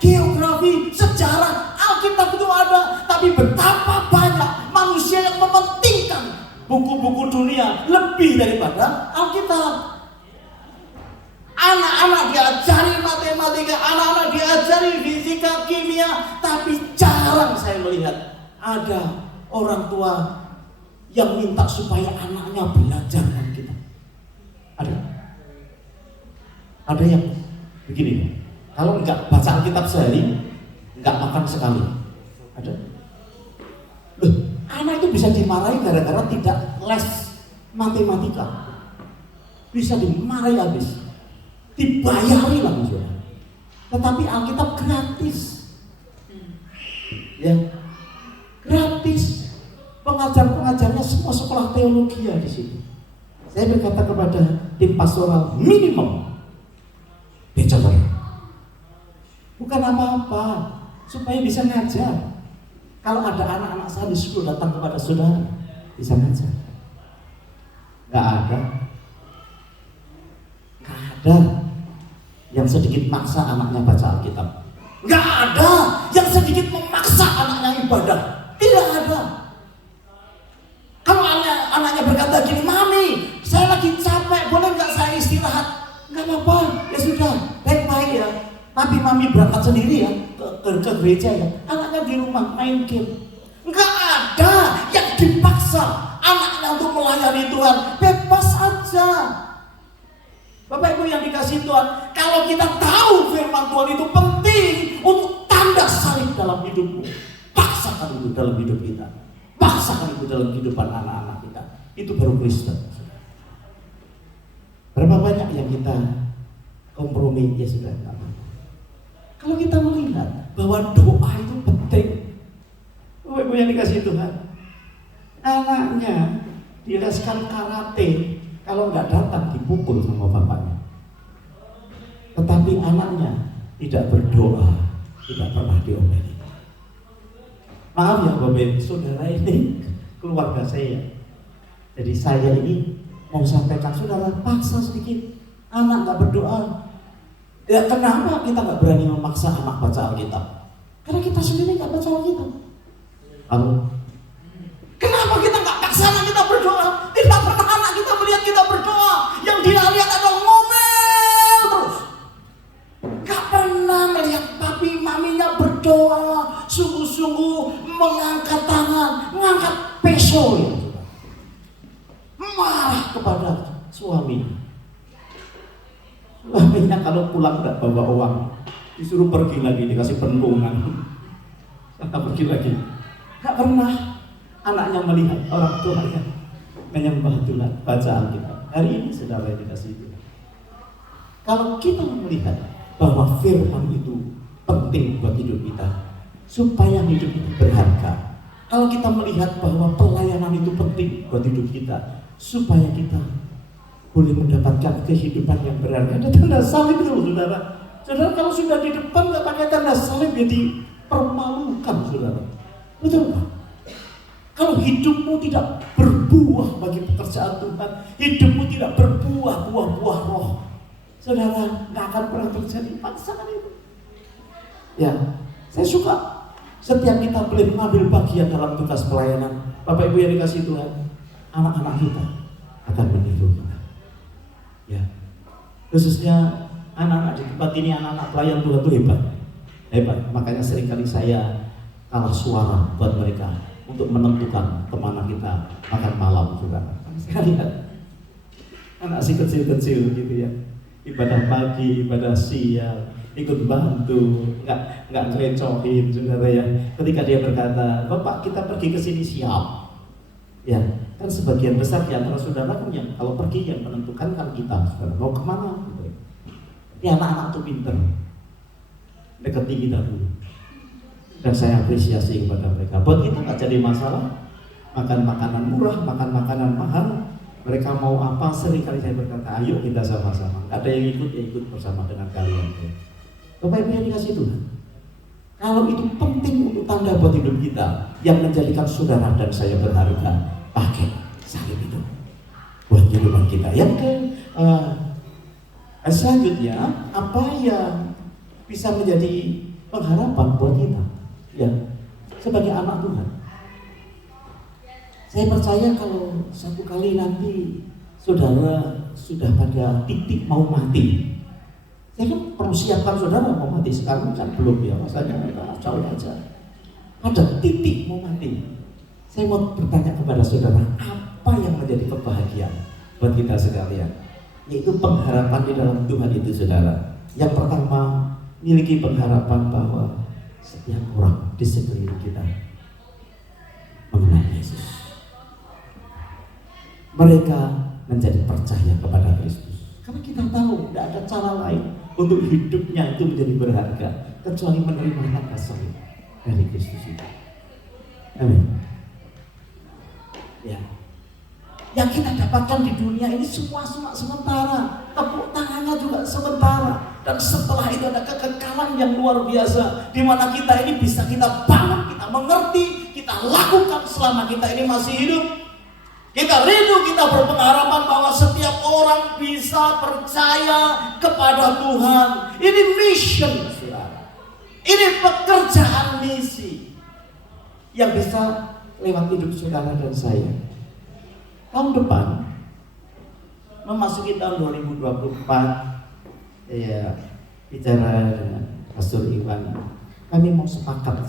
Geografi, sejarah, Alkitab itu ada, tapi betapa banyak manusia yang mementingkan buku-buku dunia lebih daripada Alkitab. Anak-anak diajari matematika, anak-anak diajari fisika, kimia, tapi jarang saya melihat ada orang tua yang minta supaya anaknya belajar Alkitab. Ada yang begini. Kalau enggak baca Alkitab sehari, enggak makan sekali. Ada. Loh, anak itu bisa dimarahi gara-gara tidak les matematika. Bisa dimarahi habis. Dibayari lah misalnya. Tetapi Alkitab gratis. Ya. Gratis. Pengajar-pengajarnya semua sekolah teologi di sini. Saya berkata kepada tim pastoral minimum dicoba. Bukan apa-apa, supaya bisa ngajar. Kalau ada anak-anak saya di sekolah datang kepada saudara, bisa ngajar. Gak ada yang sedikit maksa anaknya baca Alkitab. Gak ada yang sedikit memaksa anaknya ibadah. Tidak ada. Kalau anaknya berkata gini, "Mami, saya lagi capek, boleh gak saya istirahat?" Gak apa-apa, ya sudah, baik-baik ya. Tapi mami berangkat sendiri ya ke gereja ya. Anaknya di rumah main game. Enggak ada yang dipaksa anaknya untuk melayani Tuhan. Bebas aja. Bapak Ibu yang dikasih Tuhan, kalau kita tahu firman Tuhan itu penting untuk tanda salib dalam hidupmu, paksakan itu dalam hidup kita. Paksakan itu dalam kehidupan anak-anak kita. Itu baru Kristen. Berapa banyak yang kita kompromi ya sudah. Kalau kita melihat bahwa doa itu penting, Bapak Ibu yang dikasih Tuhan, anaknya dileskan karate, kalau nggak datang dipukul sama bapaknya. Tetapi anaknya tidak berdoa, tidak pernah diomeli. Maaf ya Bapak Ibu, saudara ini keluarga saya. Jadi saya ini mau sampaikan, saudara paksa sedikit, anak nggak berdoa. Ya kenapa kita nggak berani memaksa anak baca Alkitab? Karena kita sendiri nggak baca Alkitab. Lalu, kenapa kita nggak paksa anak kita berdoa? Tidak pernah anak kita melihat kita berdoa. Yang dia lihat adalah ngomel terus. Gak pernah melihat papi maminya berdoa sungguh-sungguh, mengangkat tangan, mengangkat peso ya. Marah kepada suami. Suaminya kalau pulang tidak bawa uang, disuruh pergi lagi, dikasih penungan, pergi lagi. Gak pernah anaknya melihat orang tuanya menyembah Tuhan, baca Alkitab. Hari ini saudara dikasih Tuhan. Kalau kita melihat bahwa firman itu penting buat hidup kita, supaya hidup itu berharga. Kalau kita melihat bahwa pelayanan itu penting buat hidup kita, supaya kita boleh mendapatkan kehidupan yang berharga. Ada tanda salib itu saudara. Saudara kalau sudah di depan nggak pakai tanda salib, jadi permalukan saudara. Betul Pak? Kalau hidupmu tidak berbuah bagi pekerjaan Tuhan, hidupmu tidak berbuah buah-buah roh, saudara, nggak akan pernah terjadi pasangan itu. Ya, saya suka setiap kita boleh mengambil bagian dalam tugas pelayanan. Bapak Ibu yang dikasihi Tuhan, anak-anak kita akan meniru kita. Ya, khususnya anak-anak di tempat ini, anak-anak pelayan Tuhan itu hebat. Makanya seringkali saya kalah suara buat mereka untuk menentukan kemana kita makan malam, saudara. Saya lihat anak si kecil-kecil gitu ya, ibadah pagi, ibadah siang, ikut bantu, nggak ngerecohin, saudara ya. Ketika dia berkata, Bapak kita pergi ke sini, siap. Ya, kan sebagian besar di antara saudara yang kalau pergi yang menentukan kan kita, saudara. Mau kemana? Gitu. Ya anak-anak tuh pinter, deketi kita dulu. Dan saya apresiasi kepada mereka. Buat kita nggak jadi masalah makan makanan murah, makan makanan mahal. Mereka mau apa, seringkali saya berkata, ayo kita sama-sama. Nggak ada yang ikut, ya ikut bersama dengan kalian. Bapak Ibu yang dikasih Tuhan, kalau itu penting untuk tanda buat hidup kita, yang menjadikan saudara dan saya berharga, pakai salib itu buat kehidupan kita. Yang selanjutnya, apa yang bisa menjadi pengharapan buat kita? Ya, sebagai anak Tuhan, saya percaya kalau satu kali nanti saudara sudah pada titik mau mati, saya kan perlu siapkan saudara mau mati. Sekarang kan belum ya, masanya jauh aja. Pada titik mau mati, saya mau bertanya kepada saudara, apa yang menjadi kebahagiaan buat kita sekalian? Yaitu pengharapan di dalam Tuhan itu, saudara. Yang pertama, miliki pengharapan bahwa setiap orang di sekeliling kita mengenal Yesus. Mereka menjadi percaya kepada Kristus. Karena kita tahu tidak ada cara lain untuk hidupnya itu menjadi berharga kecuali menerima kasih dari Kristus itu. Amin. Ya. Yang kita dapatkan di dunia ini semua sementara. Tepuk tangannya juga sementara. Dan setelah itu ada kekekalan yang luar biasa, di mana kita ini bisa kita bangun, kita mengerti, kita lakukan selama kita ini masih hidup. Kita rindu, kita berpengharapan bahwa setiap orang bisa percaya kepada Tuhan. Ini mission, saudara. Ini pekerjaan misi yang bisa lewat hidup saudara dan saya. Tahun depan memasuki tahun 2024, ya, bicara dengan Pastor Iwan, kami mau sepakat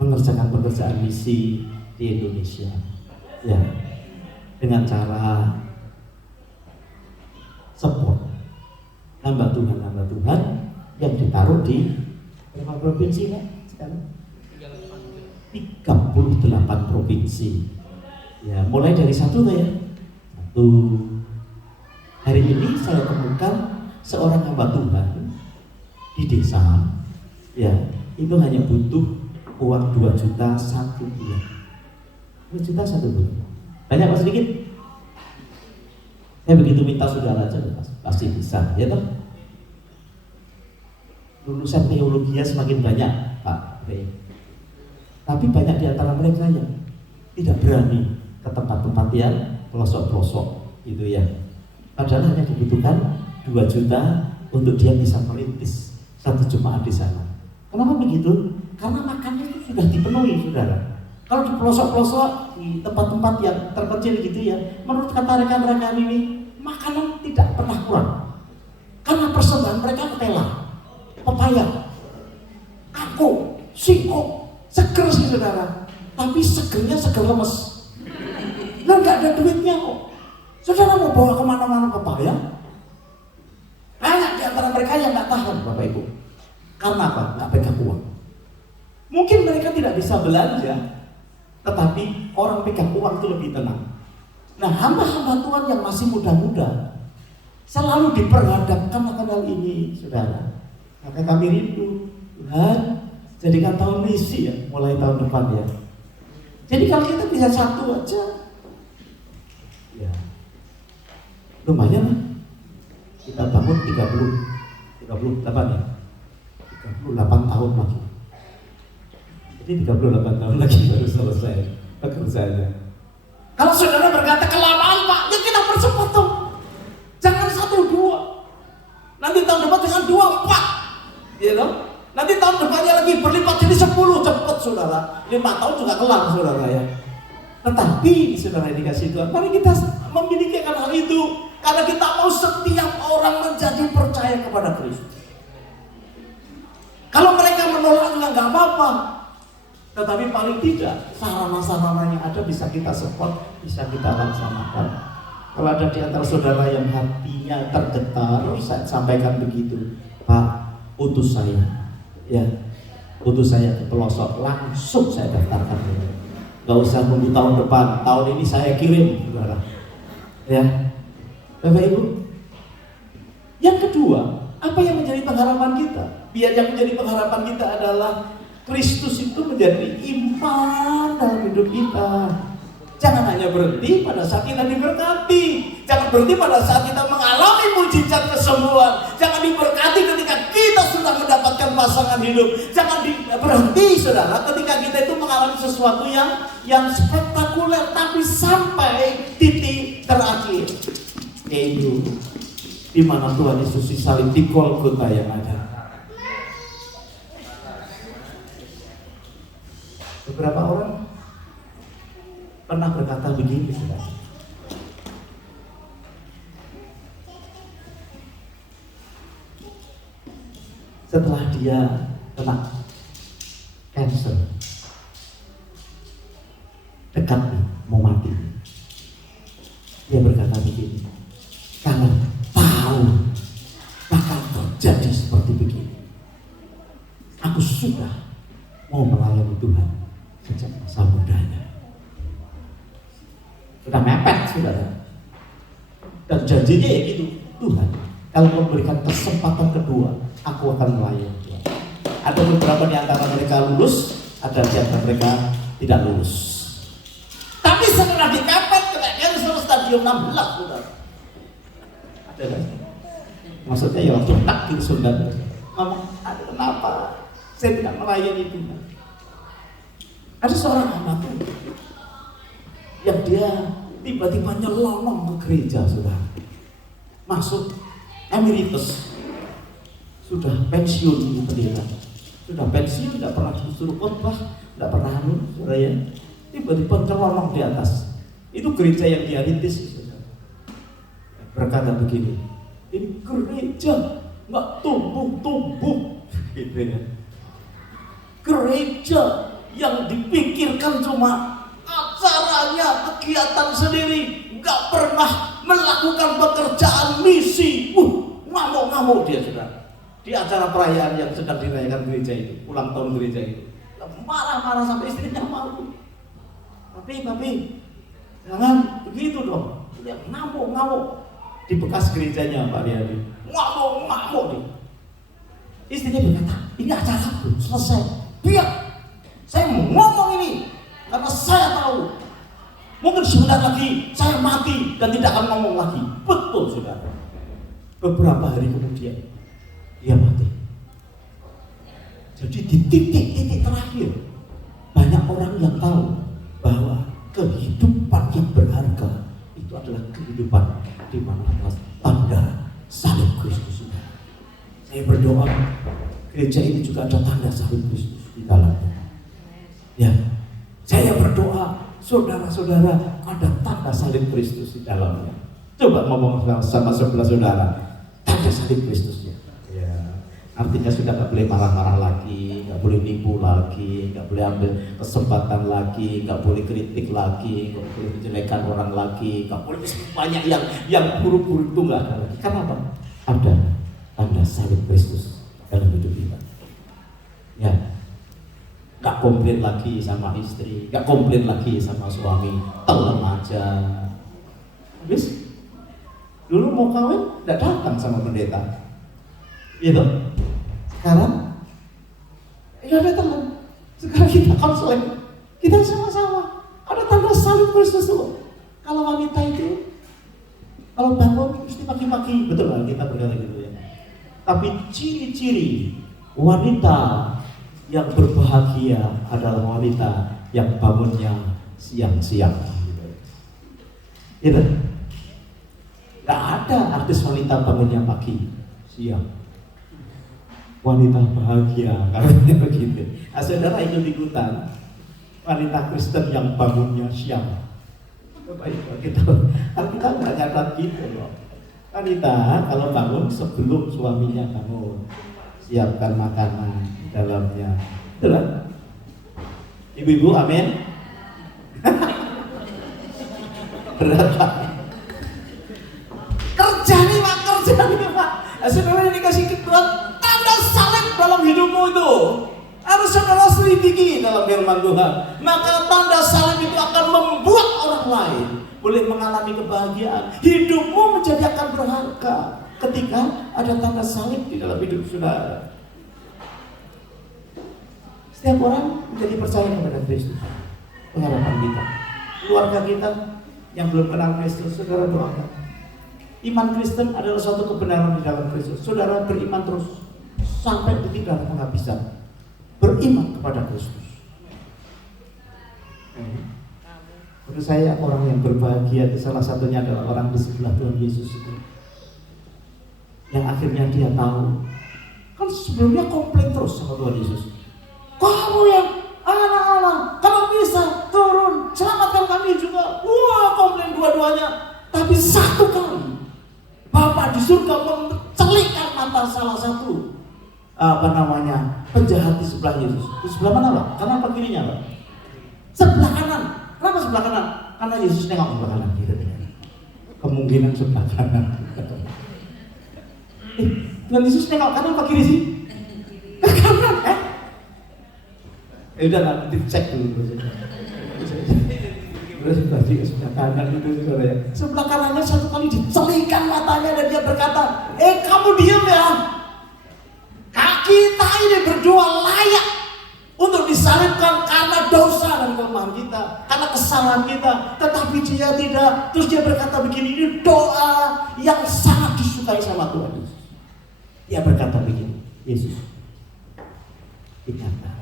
mengerjakan pekerjaan misi di Indonesia, ya, dengan cara support hamba Tuhan yang ditaruh di berapa provinsi ya sekarang? 38 provinsi. Ya, mulai dari satu ya. Hari ini saya temukan seorang hamba Tuhan di desa, ya, itu hanya butuh uang 2 juta 1 bulan. 2 juta 1 bulan. Banyak apa sedikit? Saya begitu minta saudara aja, pasti bisa, ya toh? Lulusan teologinya semakin banyak, Pak. Tapi banyak di antara mereka yang tidak berani ke tempat-tempat yang pelosok-pelosok, gitu ya. Padahal hanya dibutuhkan 2 juta untuk dia bisa merintis satu jemaat di sana. Kenapa begitu? Karena makannya itu sudah dipenuhi, saudara. Kalau di pelosok-pelosok, di tempat-tempat yang terpencil gitu ya, menurut kata rekan-rekan ini, makanan tidak pernah kurang. Karena persembahan mereka ketela, pepaya, aku, singkong, seger sih saudara. Tapi segernya seger lemes. Nah nggak ada duitnya kok. Saudara mau bawa kemana-mana pepaya? Banyak di antara mereka yang nggak tahan, Bapak Ibu. Karena apa? Nggak pegang uang. Mungkin mereka tidak bisa belanja, tetapi orang pegang uang itu lebih tenang. Nah, hamba-hamba Tuhan yang masih muda-muda selalu diperhadapkan akan hal ini, saudara. Maka kami rindu, Tuhan, jadikan tahun misi ya, mulai tahun depan ya. Jadi kalau kita bisa satu aja, ya lumayan lah. Kita bangun 38 ya, 38 tahun lagi. Jadi Ini 38 tahun lagi baru selesai pekerjaannya. Kalau saudara berkata kelamaan Pak, ya kita percepat dong. Jangan 1, 2. Nanti tahun depan dengan 2, 4. Ya dong? Nanti tahun depannya lagi berlipat jadi 10. Cepat saudara. 5 tahun juga kelar saudara ya. Tetapi saudara yang dikasih Tuhan, mari kita memiliki hal itu. Karena kita mau setiap orang menjadi percaya kepada Kristus. Kalau mereka menolak juga nggak apa-apa. Tetapi paling tidak sarana-sarana yang ada bisa kita support, bisa kita laksanakan. Kalau ada di antara saudara yang hatinya tergetar, saya sampaikan begitu, Pak, utus saya, ya, utus saya ke pelosok, langsung saya daftarkan. Gak usah nunggu tahun depan, tahun ini saya kirim, saudara. Ya, Bapak Ibu. Yang kedua, apa yang menjadi pengharapan kita? Biar yang menjadi pengharapan kita adalah Kristus itu menjadi iman dalam hidup kita. Jangan hanya berhenti pada saat kita diberkati. Jangan berhenti pada saat kita mengalami mujizat kesembuhan. Jangan diberkati ketika kita sudah mendapatkan pasangan hidup. Jangan berhenti saudara ketika kita itu mengalami sesuatu yang spektakuler. Tapi sampai titik terakhir, yaitu di mana Tuhan Yesus disalib di Golgota yang ada. Beberapa orang pernah berkata begini, saudara. Setelah dia kena cancer, dekat nih, mau mati, dia berkata begini, karena tahu bakal terjadi seperti begini, aku sudah mau melayani Tuhan sejak masa mudanya. Sudah mepet saudara. Dan janjinya ya gitu, Tuhan kalau memberikan kesempatan kedua, aku akan melayani Tuhan. Ada beberapa di antara mereka lulus, ada di antara mereka tidak lulus. Tapi setelah dikepet kena cancel stadium 16 saudara. Ada kan? Maksudnya ya waktu tak gitu saudara. Ngomong, ada kenapa saya tidak melayani Tuhan? Ada seorang anak yang dia tiba-tiba nyelonong ke gereja, sudah masuk emeritus, sudah pensiun pendeta, sudah pensiun, tidak pernah disuruh khotbah, tidak pernah saudara ya, tiba-tiba nyelonong di atas. Itu gereja yang dia rintis, saudara. Berkata begini, ini gereja nggak tumbuh-tumbuh, gitu ya. Gereja yang dipikirkan cuma acaranya, kegiatan sendiri, nggak pernah melakukan pekerjaan misi. Ngamuk-ngamuk dia sudah di acara perayaan yang sedang dirayakan gereja itu, ulang tahun gereja itu, marah-marah sampai istrinya malu. Tapi jangan begitu dong. Dia ngamuk-ngamuk di bekas gerejanya Pak Riyadi, ngamuk-ngamuk nih. Istrinya berkata, ini acara belum selesai, biar saya mau ngomong ini, karena saya tahu mungkin sebentar lagi saya mati dan tidak akan ngomong lagi. Betul saudara. Beberapa hari kemudian dia mati. Jadi di titik-titik terakhir banyak orang yang tahu bahwa kehidupan yang berharga itu adalah kehidupan di mana tanda salib Kristus. Saya berdoa gereja ini juga ada tanda salib Kristus di dalamnya. Ya, saya berdoa saudara-saudara ada tanda salib Kristus di dalamnya. Coba ngomong sama sebelah saudara, tanda salib Kristusnya. Ya, artinya sudah nggak boleh marah-marah lagi, nggak boleh nipu lagi, nggak boleh ambil kesempatan lagi, nggak boleh kritik lagi, nggak boleh menjelekan orang lagi, nggak boleh banyak yang buruk-buruk itu nggak ada lagi. Kenapa? Ada tanda salib Kristus dalam hidup kita. Ya. Gak komplain lagi sama istri, gak komplain lagi sama suami, telem aja. Habis dulu mau kawin, gak datang sama pendeta, gitu. Sekarang ya ada telem. Sekarang kita konseling, kita sama-sama ada tanda salib Kristus tuh. Kalau wanita itu, kalau bangun mesti pagi-pagi, betul lah kita berkata gitu ya. Tapi ciri-ciri wanita Yang berbahagia adalah wanita yang bangunnya siang-siang. Gitu. Gak ada artis wanita bangunnya pagi, siang. Wanita bahagia, katanya begitu. Nah, saudara ikut-ikutan wanita Kristen yang bangunnya siang. Baik, kita nggak catat gitu loh. Wanita kalau bangun sebelum suaminya bangun, siapkan makanan dalamnya. Betul? Ibu-ibu, amin. Berat Pak. Kerja nih Pak. Saudara ini dikasih keberat tanda salib dalam hidupmu itu. Harus saudara selidiki dalam firman Tuhan. Maka tanda salib itu akan membuat orang lain boleh mengalami kebahagiaan. Hidupmu menjadi akan berharga ketika ada tanda salib di dalam hidup saudara. Setiap orang menjadi percaya kepada Kristus. Pengharapan kita, keluarga kita yang belum kenal Kristus, saudara doakan. Iman Kristen adalah suatu kebenaran di dalam Kristus. Saudara beriman terus sampai titik darah penghabisan. Beriman kepada Kristus. Menurut saya orang yang berbahagia salah satunya adalah orang di sebelah Tuhan Yesus itu. Yang akhirnya dia tahu. Kan sebelumnya komplain terus sama Tuhan Yesus. Kamu yang anak-anak, kamu bisa turun, selamatkan kami juga. Wah, komplain dua-duanya. Tapi satu kali Bapak di surga mencelikkan mata salah satu penjahat di sebelah Yesus. Di sebelah mana Pak? Kanan apa kirinya Pak? Sebelah kanan. Kenapa sebelah kanan? Karena Yesus nengok sebelah kanan. Kemungkinan sebelah kanan. Tuhan Yesus nengok kanan apa kiri sih? Kanan udah nanti cek dulu. Terus tadi sebelah kanan itu saudara ya. Sebelah kanannya satu kali dicelikan matanya dan dia berkata, kamu diam ya. Kita ini berdua layak untuk disalibkan karena dosa dan kelemahan kita, karena kesalahan kita. Tetapi dia tidak. Terus dia berkata begini, ini doa yang sangat disukai sama Tuhan Yesus. Dia berkata begini, Yesus, ingatlah.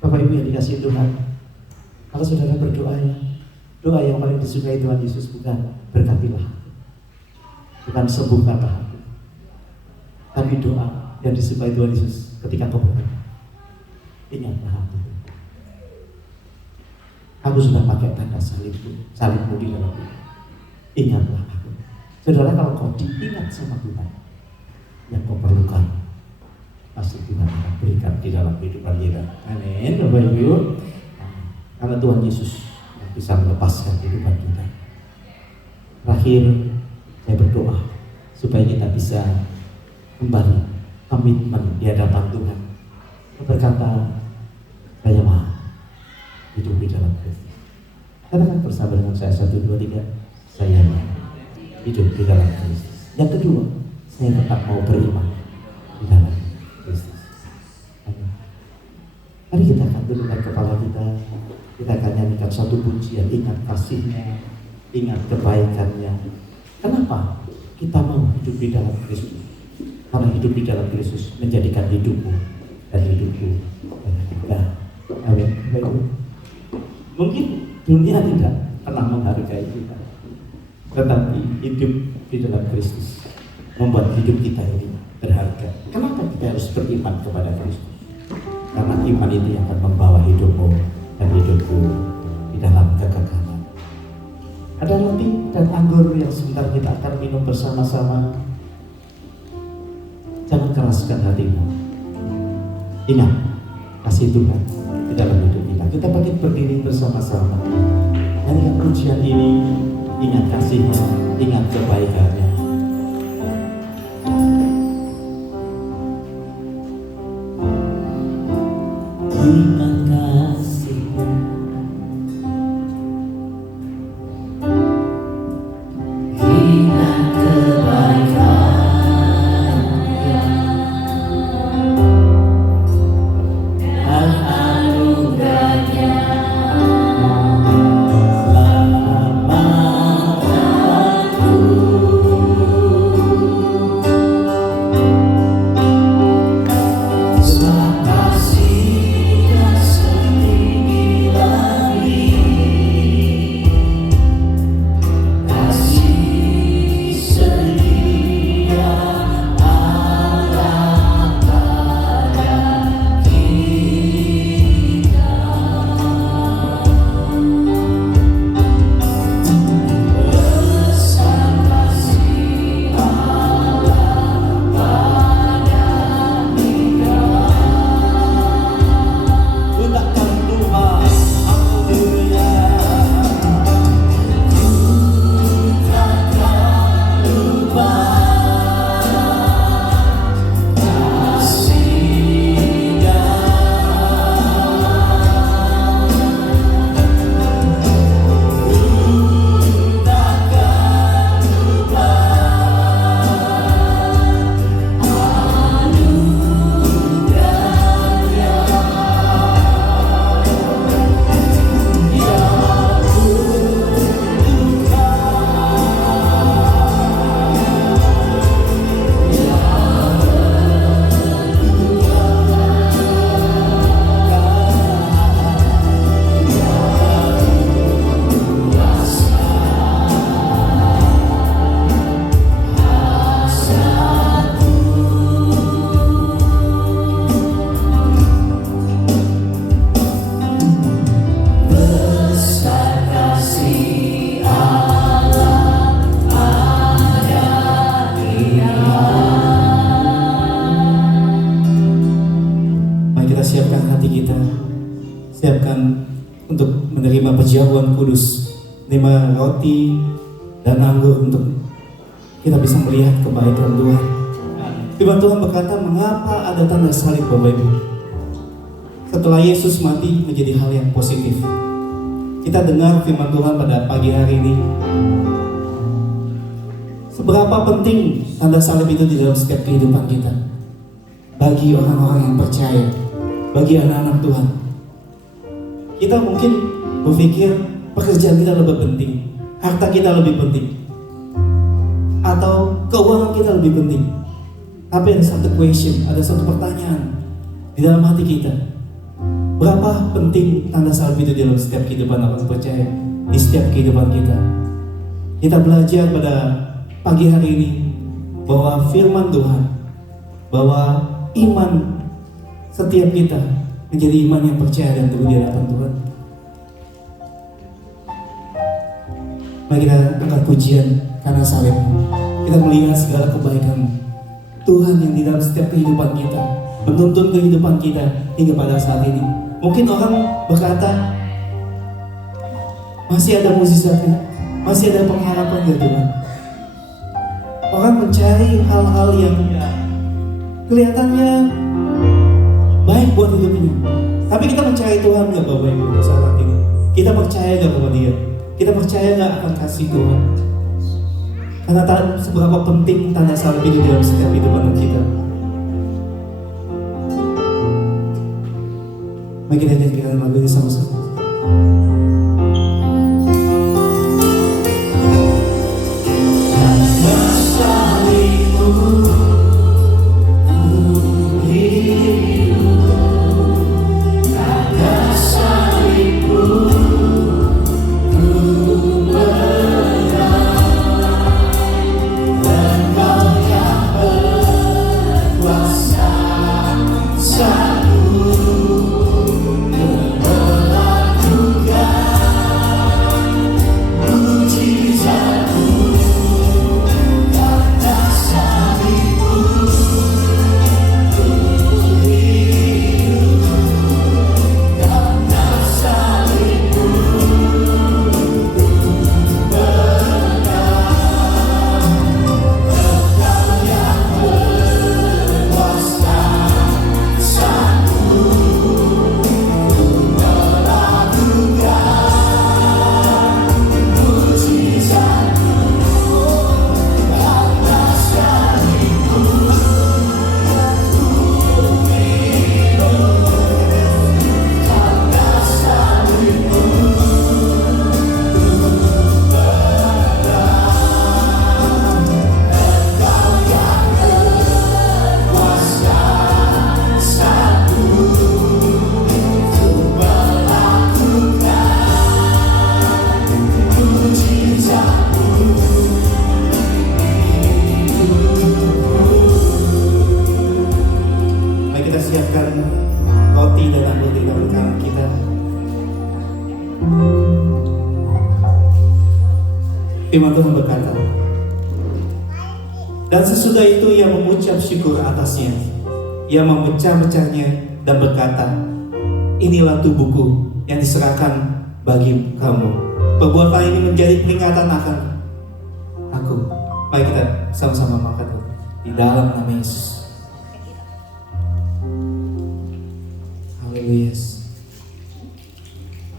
Bapak Ibu yang dikasihi Tuhan, kalau saudara berdoa ya, doa yang paling disukai Tuhan Yesus bukan berkatilah, bukan sembuhkanlah, tapi doa yang disukai Tuhan Yesus ketika kau berdoa, ingatlah aku. Aku sudah pakai tanda salibmu di dalam hidup. Ingatlah aku. Saudara, kalau kau diingat sama Tuhan, yang kau perlukan pasti Tuhan akan berikan di dalam kehidupan kita. Amin, Bapak Ibu. Karena Tuhan Yesus yang bisa melepaskan kehidupan kita. Terakhir, saya berdoa supaya kita bisa kembali komitmen di hadapan Tuhan. Berkata, saya mau hidup di dalam Kristus. Katakan bersama dengan saya 1, 2, 3. Saya mau hidup di dalam Kristus. Yang kedua, saya tetap mau beriman di dalam Kristus. Mari kita akan tundukkan kepala kita. Kita akan nyanyikan satu pujian. Ingat kasih-Nya, ingat kebaikan-Nya. Kenapa kita mau hidup di dalam Kristus? Karena hidup di dalam Kristus menjadikan hidupmu dan hidupku berharga. Amin. Mungkin dunia tidak pernah menghargai kita, tetapi hidup di dalam Kristus membuat hidup kita ini berharga. Kenapa kita harus beriman kepada Kristus? Karena iman itu yang akan membawa hidupmu dan hidupku di dalam kekekalan. Ada roti dan anggur yang sebentar kita akan minum bersama-sama. Jangan keraskan hatimu. Ingat kasih Tuhan di dalam hidup kita. Kita bangkit berdiri bersama-sama. Nyanyikan pujian ini. Ingat kasih-Nya, ingat kebaikan-Nya. Ingat kasih-Nya, ingat kebaikan-Nya, dan anugerah-Nya selama aku menerima roti dan anggur untuk kita bisa melihat kebaikan Tuhan. Firman Tuhan berkata, mengapa ada tanda salib Bapak Ibu? Setelah Yesus mati menjadi hal yang positif. Kita dengar firman Tuhan pada pagi hari ini. Seberapa penting tanda salib itu di dalam setiap kehidupan kita. Bagi orang-orang yang percaya, bagi anak-anak Tuhan. Kita mungkin berpikir pekerjaan kita lebih penting, harta kita lebih penting, atau keuangan kita lebih penting. Tapi ada satu question, ada satu pertanyaan di dalam hati kita. Berapa penting tanda salib itu di dalam setiap kehidupan orang percaya, di setiap kehidupan kita? Kita belajar pada pagi hari ini bahwa firman Tuhan, bahwa iman setiap kita menjadi iman yang percaya dan teguh di hadapan Tuhan. Mari kita angkat pujian karena salib. Kita melihat segala kebaikan Tuhan yang di dalam setiap kehidupan kita, menuntun kehidupan kita hingga pada saat ini. Mungkin orang berkata, masih ada mukjizatnya, masih ada pengharapan ya Tuhan. Orang mencari hal-hal yang kelihatannya baik buat hidupnya. Tapi kita mencari Tuhan gak Bapak Ibu saat ini? Kita percaya gak kepada Dia? Kita percaya gak akan kasih Tuhan? Karena seberapa penting tanda salib itu dalam setiap kehidupan kita. Mari kita nyanyikan lagu ini sama-sama. Firman Tuhan berkata, dan sesudah itu ia mengucap syukur atasnya, ia memecah-mecahnya dan berkata, inilah tubuhku yang diserahkan bagi kamu. Perbuatan ini menjadi peringatan akan aku. Mari kita sama-sama makan di dalam nama Yesus. Haleluya.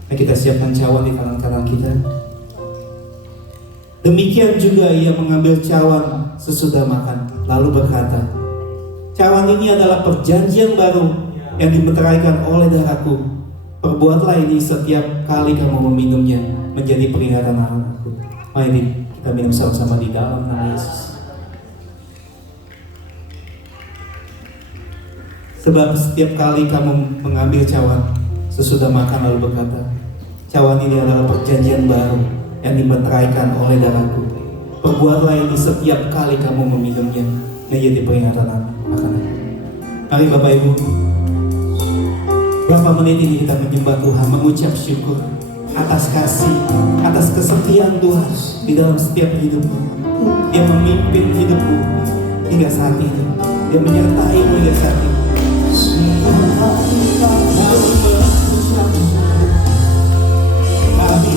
Mari kita siapkan cawan di kanan-kanan kita. Demikian juga ia mengambil cawan sesudah makan, lalu berkata, cawan ini adalah perjanjian baru yang dimeteraikan oleh darahku. Perbuatlah ini setiap kali kamu meminumnya, menjadi peringatan akan aku. Mari kita minum sama-sama di dalam nama Yesus. Sebab setiap kali kamu mengambil cawan sesudah makan lalu berkata, cawan ini adalah perjanjian baru yang dimeteraikan oleh darahku. Perbuatlah ini setiap kali kamu meminumnya, menjadi peringatan akan aku. Mari Bapak Ibu, berapa menit ini kita menyembah Tuhan, mengucap syukur atas kasih, atas kesetiaan Tuhan di dalam setiap hidupmu. Dia memimpin hidupmu hingga saat ini, Dia menyertaimu hingga saat ini. Kami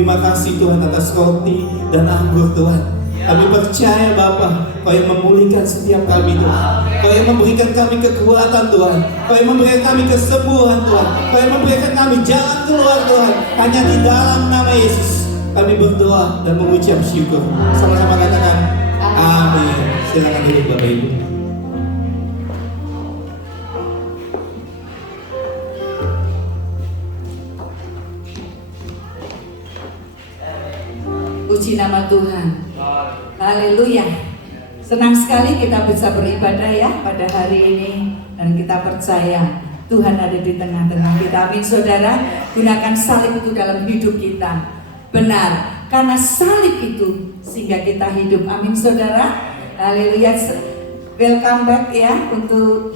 terima kasih Tuhan atas roti dan anggur Tuhan. Kami percaya Bapa, Kau yang memulihkan setiap kami Tuhan. Kau yang memberikan kami kekuatan Tuhan. Kau yang memberikan kami kesembuhan Tuhan. Kau yang memberikan kami jalan keluar Tuhan. Hanya di dalam nama Yesus kami berdoa dan mengucap syukur. Sama-sama katakan amin. Silakan duduk Bapak Ibu. Puji nama Tuhan. Haleluya. Senang sekali kita bisa beribadah ya pada hari ini. Dan kita percaya Tuhan ada di tengah-tengah kita. Amin saudara. Gunakan salib itu dalam hidup kita. Benar. Karena salib itu sehingga kita hidup. Amin saudara. Haleluya. Welcome back ya untuk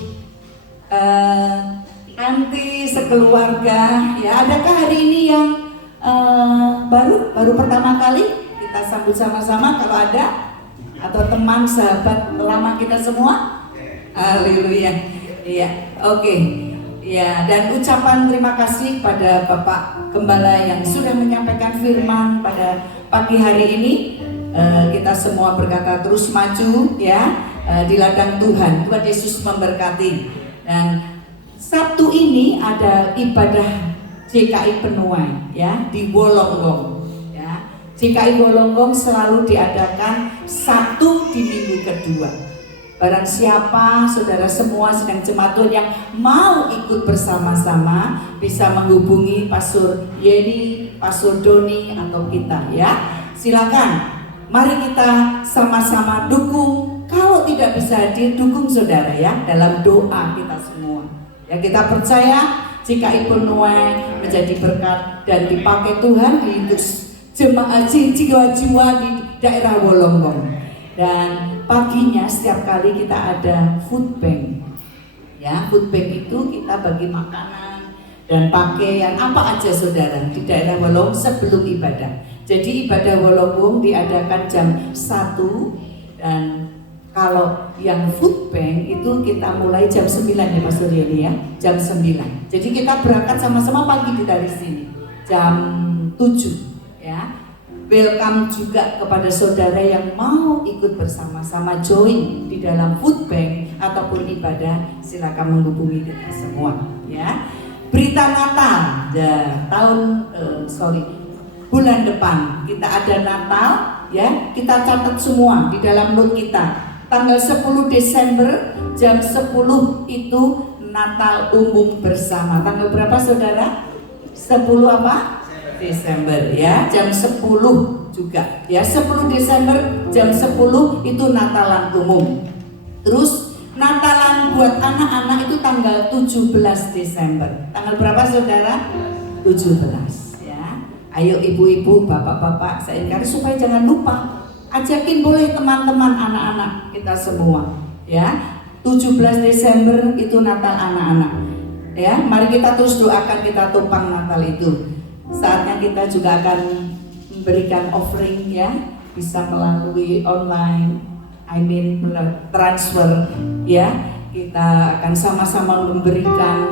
anti sekeluarga. Ya, adakah hari ini yang baru pertama kali? Kita sambut sama-sama kalau ada, atau teman sahabat lama kita semua. Haleluya. Iya, oke. Ya, dan ucapan terima kasih pada Bapak Gembala yang sudah menyampaikan firman pada pagi hari ini. Kita semua berkata terus maju ya di ladang Tuhan. Tuhan Yesus memberkati. Dan Sabtu ini ada ibadah JKI Penuai ya di Wolonggong. JKI Wolonggong selalu diadakan Sabtu di minggu kedua. Barang siapa saudara semua sedang jemaat Tuhan yang mau ikut bersama-sama bisa menghubungi Pastor Yeni, Pastor Doni atau kita ya. Silakan. Mari kita sama-sama dukung. Kalau tidak bisa hadir, dukung saudara ya dalam doa kita semua. Ya, kita percaya JKI Penuai menjadi berkat dan dipakai Tuhan untuk jemaat jiwa-jiwa di daerah Wolonggong. Dan paginya setiap kali kita ada food bank. Ya, food bank itu kita bagi makanan dan pakaian apa aja saudara di daerah Wolonggong sebelum ibadah. Jadi ibadah Wolonggong diadakan jam 1 dan kalau yang food bank itu kita mulai jam 9 ya Mas Suryani ya, jam 9. Jadi kita berangkat sama-sama pagi dari sini jam 7. Ya, welcome juga kepada saudara yang mau ikut bersama-sama join di dalam food bank ataupun ibadah, silakan menghubungi kita semua. Ya, berita Natal ya, bulan depan kita ada Natal ya, kita catat semua di dalam note kita. Tanggal 10 Desember jam 10 itu Natal umum bersama. Tanggal berapa saudara? 10 apa? Desember ya, jam 10 juga ya, 10 Desember jam 10 itu Natalan umum. Terus Natalan buat anak-anak itu tanggal 17 Desember. Tanggal berapa saudara? 17 ya. Ayo ibu-ibu, bapak-bapak, saya ingin supaya jangan lupa, ajakin boleh teman-teman anak-anak kita semua ya. 17 Desember itu Natal anak-anak ya. Mari kita terus doakan, kita tumpang Natal itu. Saatnya kita juga akan memberikan offering ya, bisa melalui online, transfer ya. Kita akan sama-sama memberikan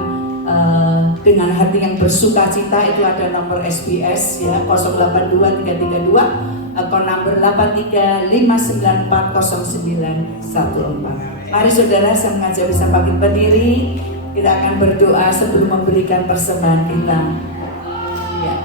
dengan hati yang bersuka cita. Itu ada nomor SBS ya, 082332 akun nomor 8359400914. Mari saudara, saya mengajak bisa bangkit berdiri. Kita akan berdoa sebelum memberikan persembahan kita. Ya.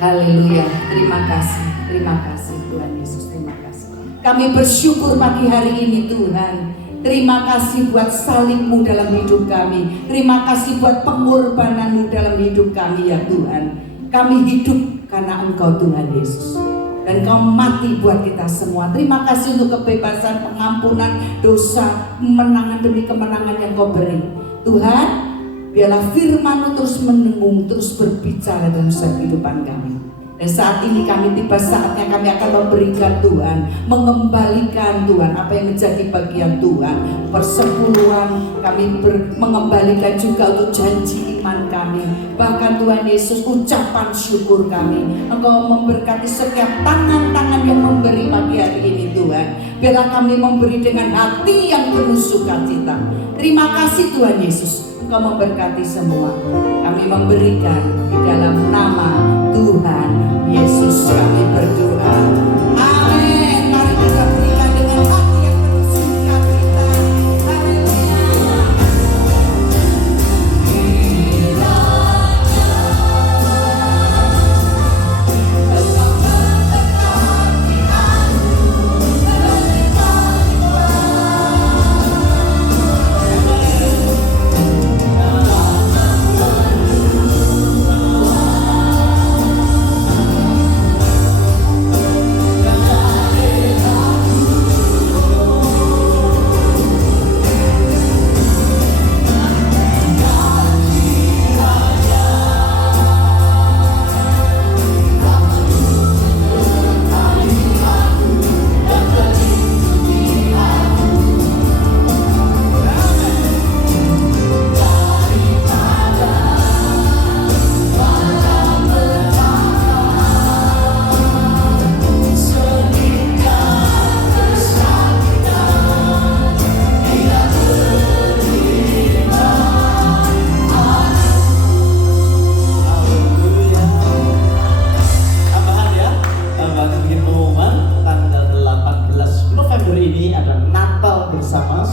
Haleluya. Terima kasih Tuhan Yesus, terima kasih. Kami bersyukur pagi hari ini Tuhan. Terima kasih buat salib-Mu dalam hidup kami. Terima kasih buat pengorbanan-Mu dalam hidup kami ya Tuhan. Kami hidup karena Engkau Tuhan Yesus. Dan Kau mati buat kita semua. Terima kasih untuk kebebasan, pengampunan dosa, kemenangan demi kemenangan yang Kau beri. Tuhan, biarlah firman-Mu terus mendengung, terus berbicara dalam kehidupan kami. Dan saat ini kami tiba saatnya kami akan memberikan Tuhan, mengembalikan Tuhan apa yang menjadi bagian Tuhan. Persepuluhan kami mengembalikan juga untuk janji iman kami. Bahkan Tuhan Yesus, ucapan syukur kami. Engkau memberkati setiap tangan-tangan yang memberi pagi hari ini Tuhan. Biarlah kami memberi dengan hati yang penuh sukacita. Terima kasih Tuhan Yesus. Engkau memberkati semua. Kami memberikan di dalam nama Tuhan Yesus.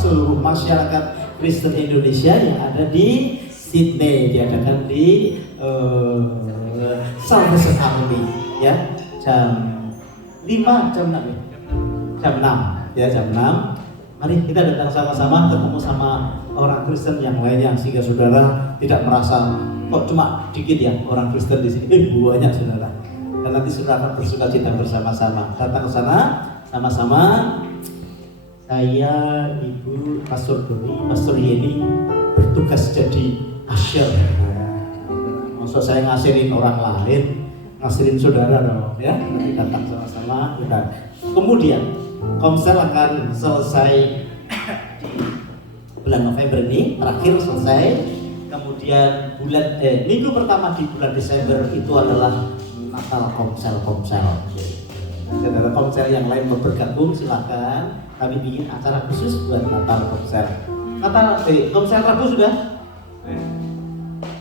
seluruh masyarakat Kristen Indonesia yang ada di Sydney, diadakan di Salvation Army ya, jam 5, jam 6 ya? Jam 6 ya, jam 6. Mari kita datang sama-sama, ketemu sama orang Kristen yang lainnya, sehingga saudara tidak merasa kok cuma dikit ya orang Kristen di sini, banyak saudara. Dan nanti saudara akan bersuka cita bersama-sama. Datang ke sana sama-sama. Saya, Ibu, Pastor Doni, Pastor Yeni bertugas jadi usher. Maksud saya ngasirin orang lain, ngasirin saudara dong ya. Nanti datang sama-sama. Kemudian komsel akan selesai di bulan November ini, terakhir selesai. Kemudian minggu pertama di bulan Desember itu adalah Natal komsel. Saudara komsel yang lain mau bergabung silakan. Kami bikin acara khusus buat Natal komsel. Komsel Rabu sudah?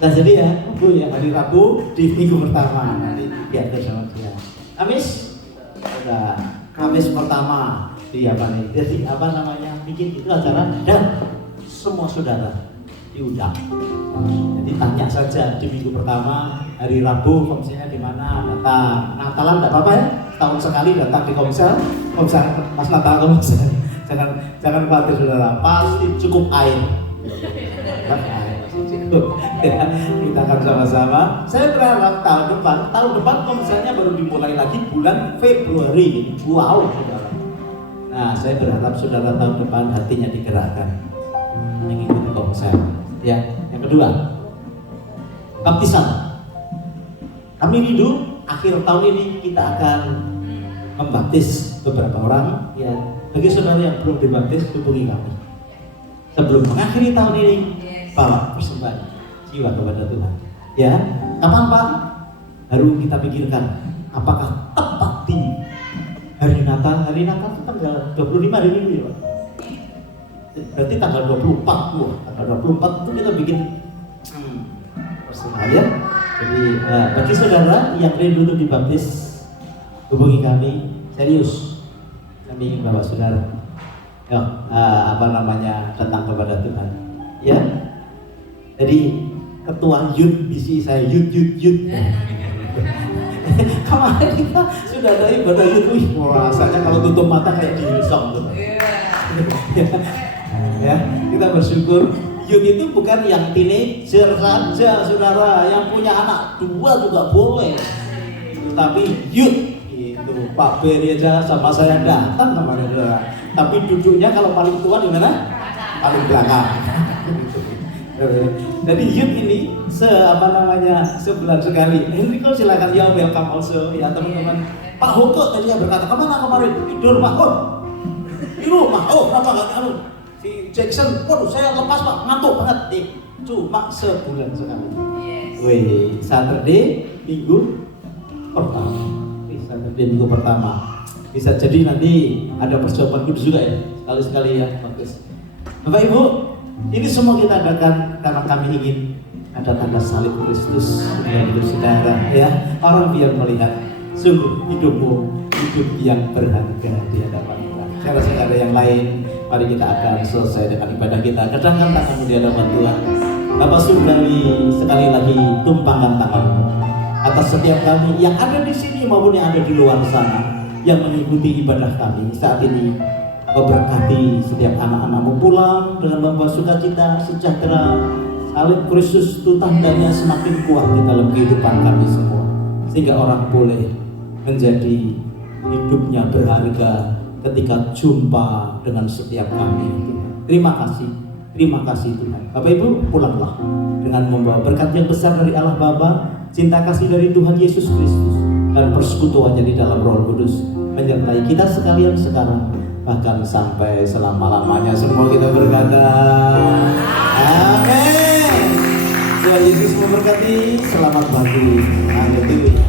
Nah jadi ya, Bu ya, hari Rabu di minggu pertama nanti diatur sama dia. Kamis? Sudah. Kamis pertama di apa nih? Jadi apa namanya? Bikin itu acara dan semua saudara diundang. Jadi tanya saja di minggu pertama hari Rabu komselnya di mana, datang. Natalan tidak apa-apa ya, tahun sekali datang di komsel pas Natal komsel. Jangan khawatir saudara, pasti cukup air. Cukup. Ya, kita akan sama-sama. Saya berharap tahun depan komselnya baru dimulai lagi bulan Februari. Wow, saudara. Nah, saya berharap saudara tahun depan hatinya digerakkan mengikuti komsel. Ya, yang kedua, baptisan. Kami rindu akhir tahun ini kita akan membaptis beberapa orang. Ya, bagi saudara yang belum dibaptis, hubungi kami. Sebelum mengakhiri tahun ini, bawa persembahan jiwa kepada Tuhan. Ya, kapan Pak? Baru kita pikirkan apakah tepat di hari Natal. Hari Natal itu tanggal 25 hari Minggu ya Pak. Berarti tanggal 24 tuh. Tanggal 24 itu kita bikin persembahan ya. Jadi bagi saudara yang rindu untuk dibaptis, hubungi kami. Serius, kami ingin bawa saudara datang kepada Tuhan. Ya. Jadi ketua youth bisi saya youth. Kemarin kita sudah ada ibadah youth, rasanya kalau tutup mata kayak di Hillsong tuh. Ya, kita bersyukur youth itu bukan yang teenager saja, saudara, yang punya anak 2 juga boleh. Tapi youth itu Pak Beri aja sama saya datang kemarin, saudara. Tapi duduknya kalau paling tua di mana? Paling belakang. Jadi youth ini sebulan sekali. Enrico silakan ya, welcome also ya teman-teman. Pak Hoko tadi yang berkata kemana kemarin? Tidur Pak. Di rumah. Kenapa nggak anu? Si Jackson, waduh saya lepas Pak, ngantuk banget. Cuma sebulan sekali. Wih, Saturday minggu pertama. Bisa jadi nanti ada persiapan kudus juga ya, sekali-sekali ya, bagus. Bapak Ibu, ini semua kita adakan karena kami ingin ada tanda salib Kristus dalam hidup saudara ya. Orang biar melihat sungguh hidupmu hidup yang berharga di hadapan Tuhan. Saudara-saudara yang lain, mari kita akan selesai dengan ibadah kita. Kedangkan tanganmu di hadapan Tuhan. Bapak Saudari, sekali lagi tumpangkan tanganmu atas setiap kami yang ada di sini maupun yang ada di luar sana yang mengikuti ibadah kami saat ini. Kau berkati setiap anak-anakmu pulang dengan membawa sukacita, sejahtera. Salib Kristus itu tandanya semakin kuat di dalam kehidupan kami semua, sehingga orang boleh menjadi hidupnya berharga ketika jumpa dengan setiap kami. Terima kasih Tuhan. Bapak Ibu, pulanglah dengan membawa berkat yang besar dari Allah Bapa, cinta kasih dari Tuhan Yesus Kristus, dan persekutuannya di dalam Roh Kudus menyertai kita sekalian sekarang bahkan sampai selama-lamanya. Semua kita berkata amin. Tuhan Yesus memberkati. Selamat pagi. Haleluya.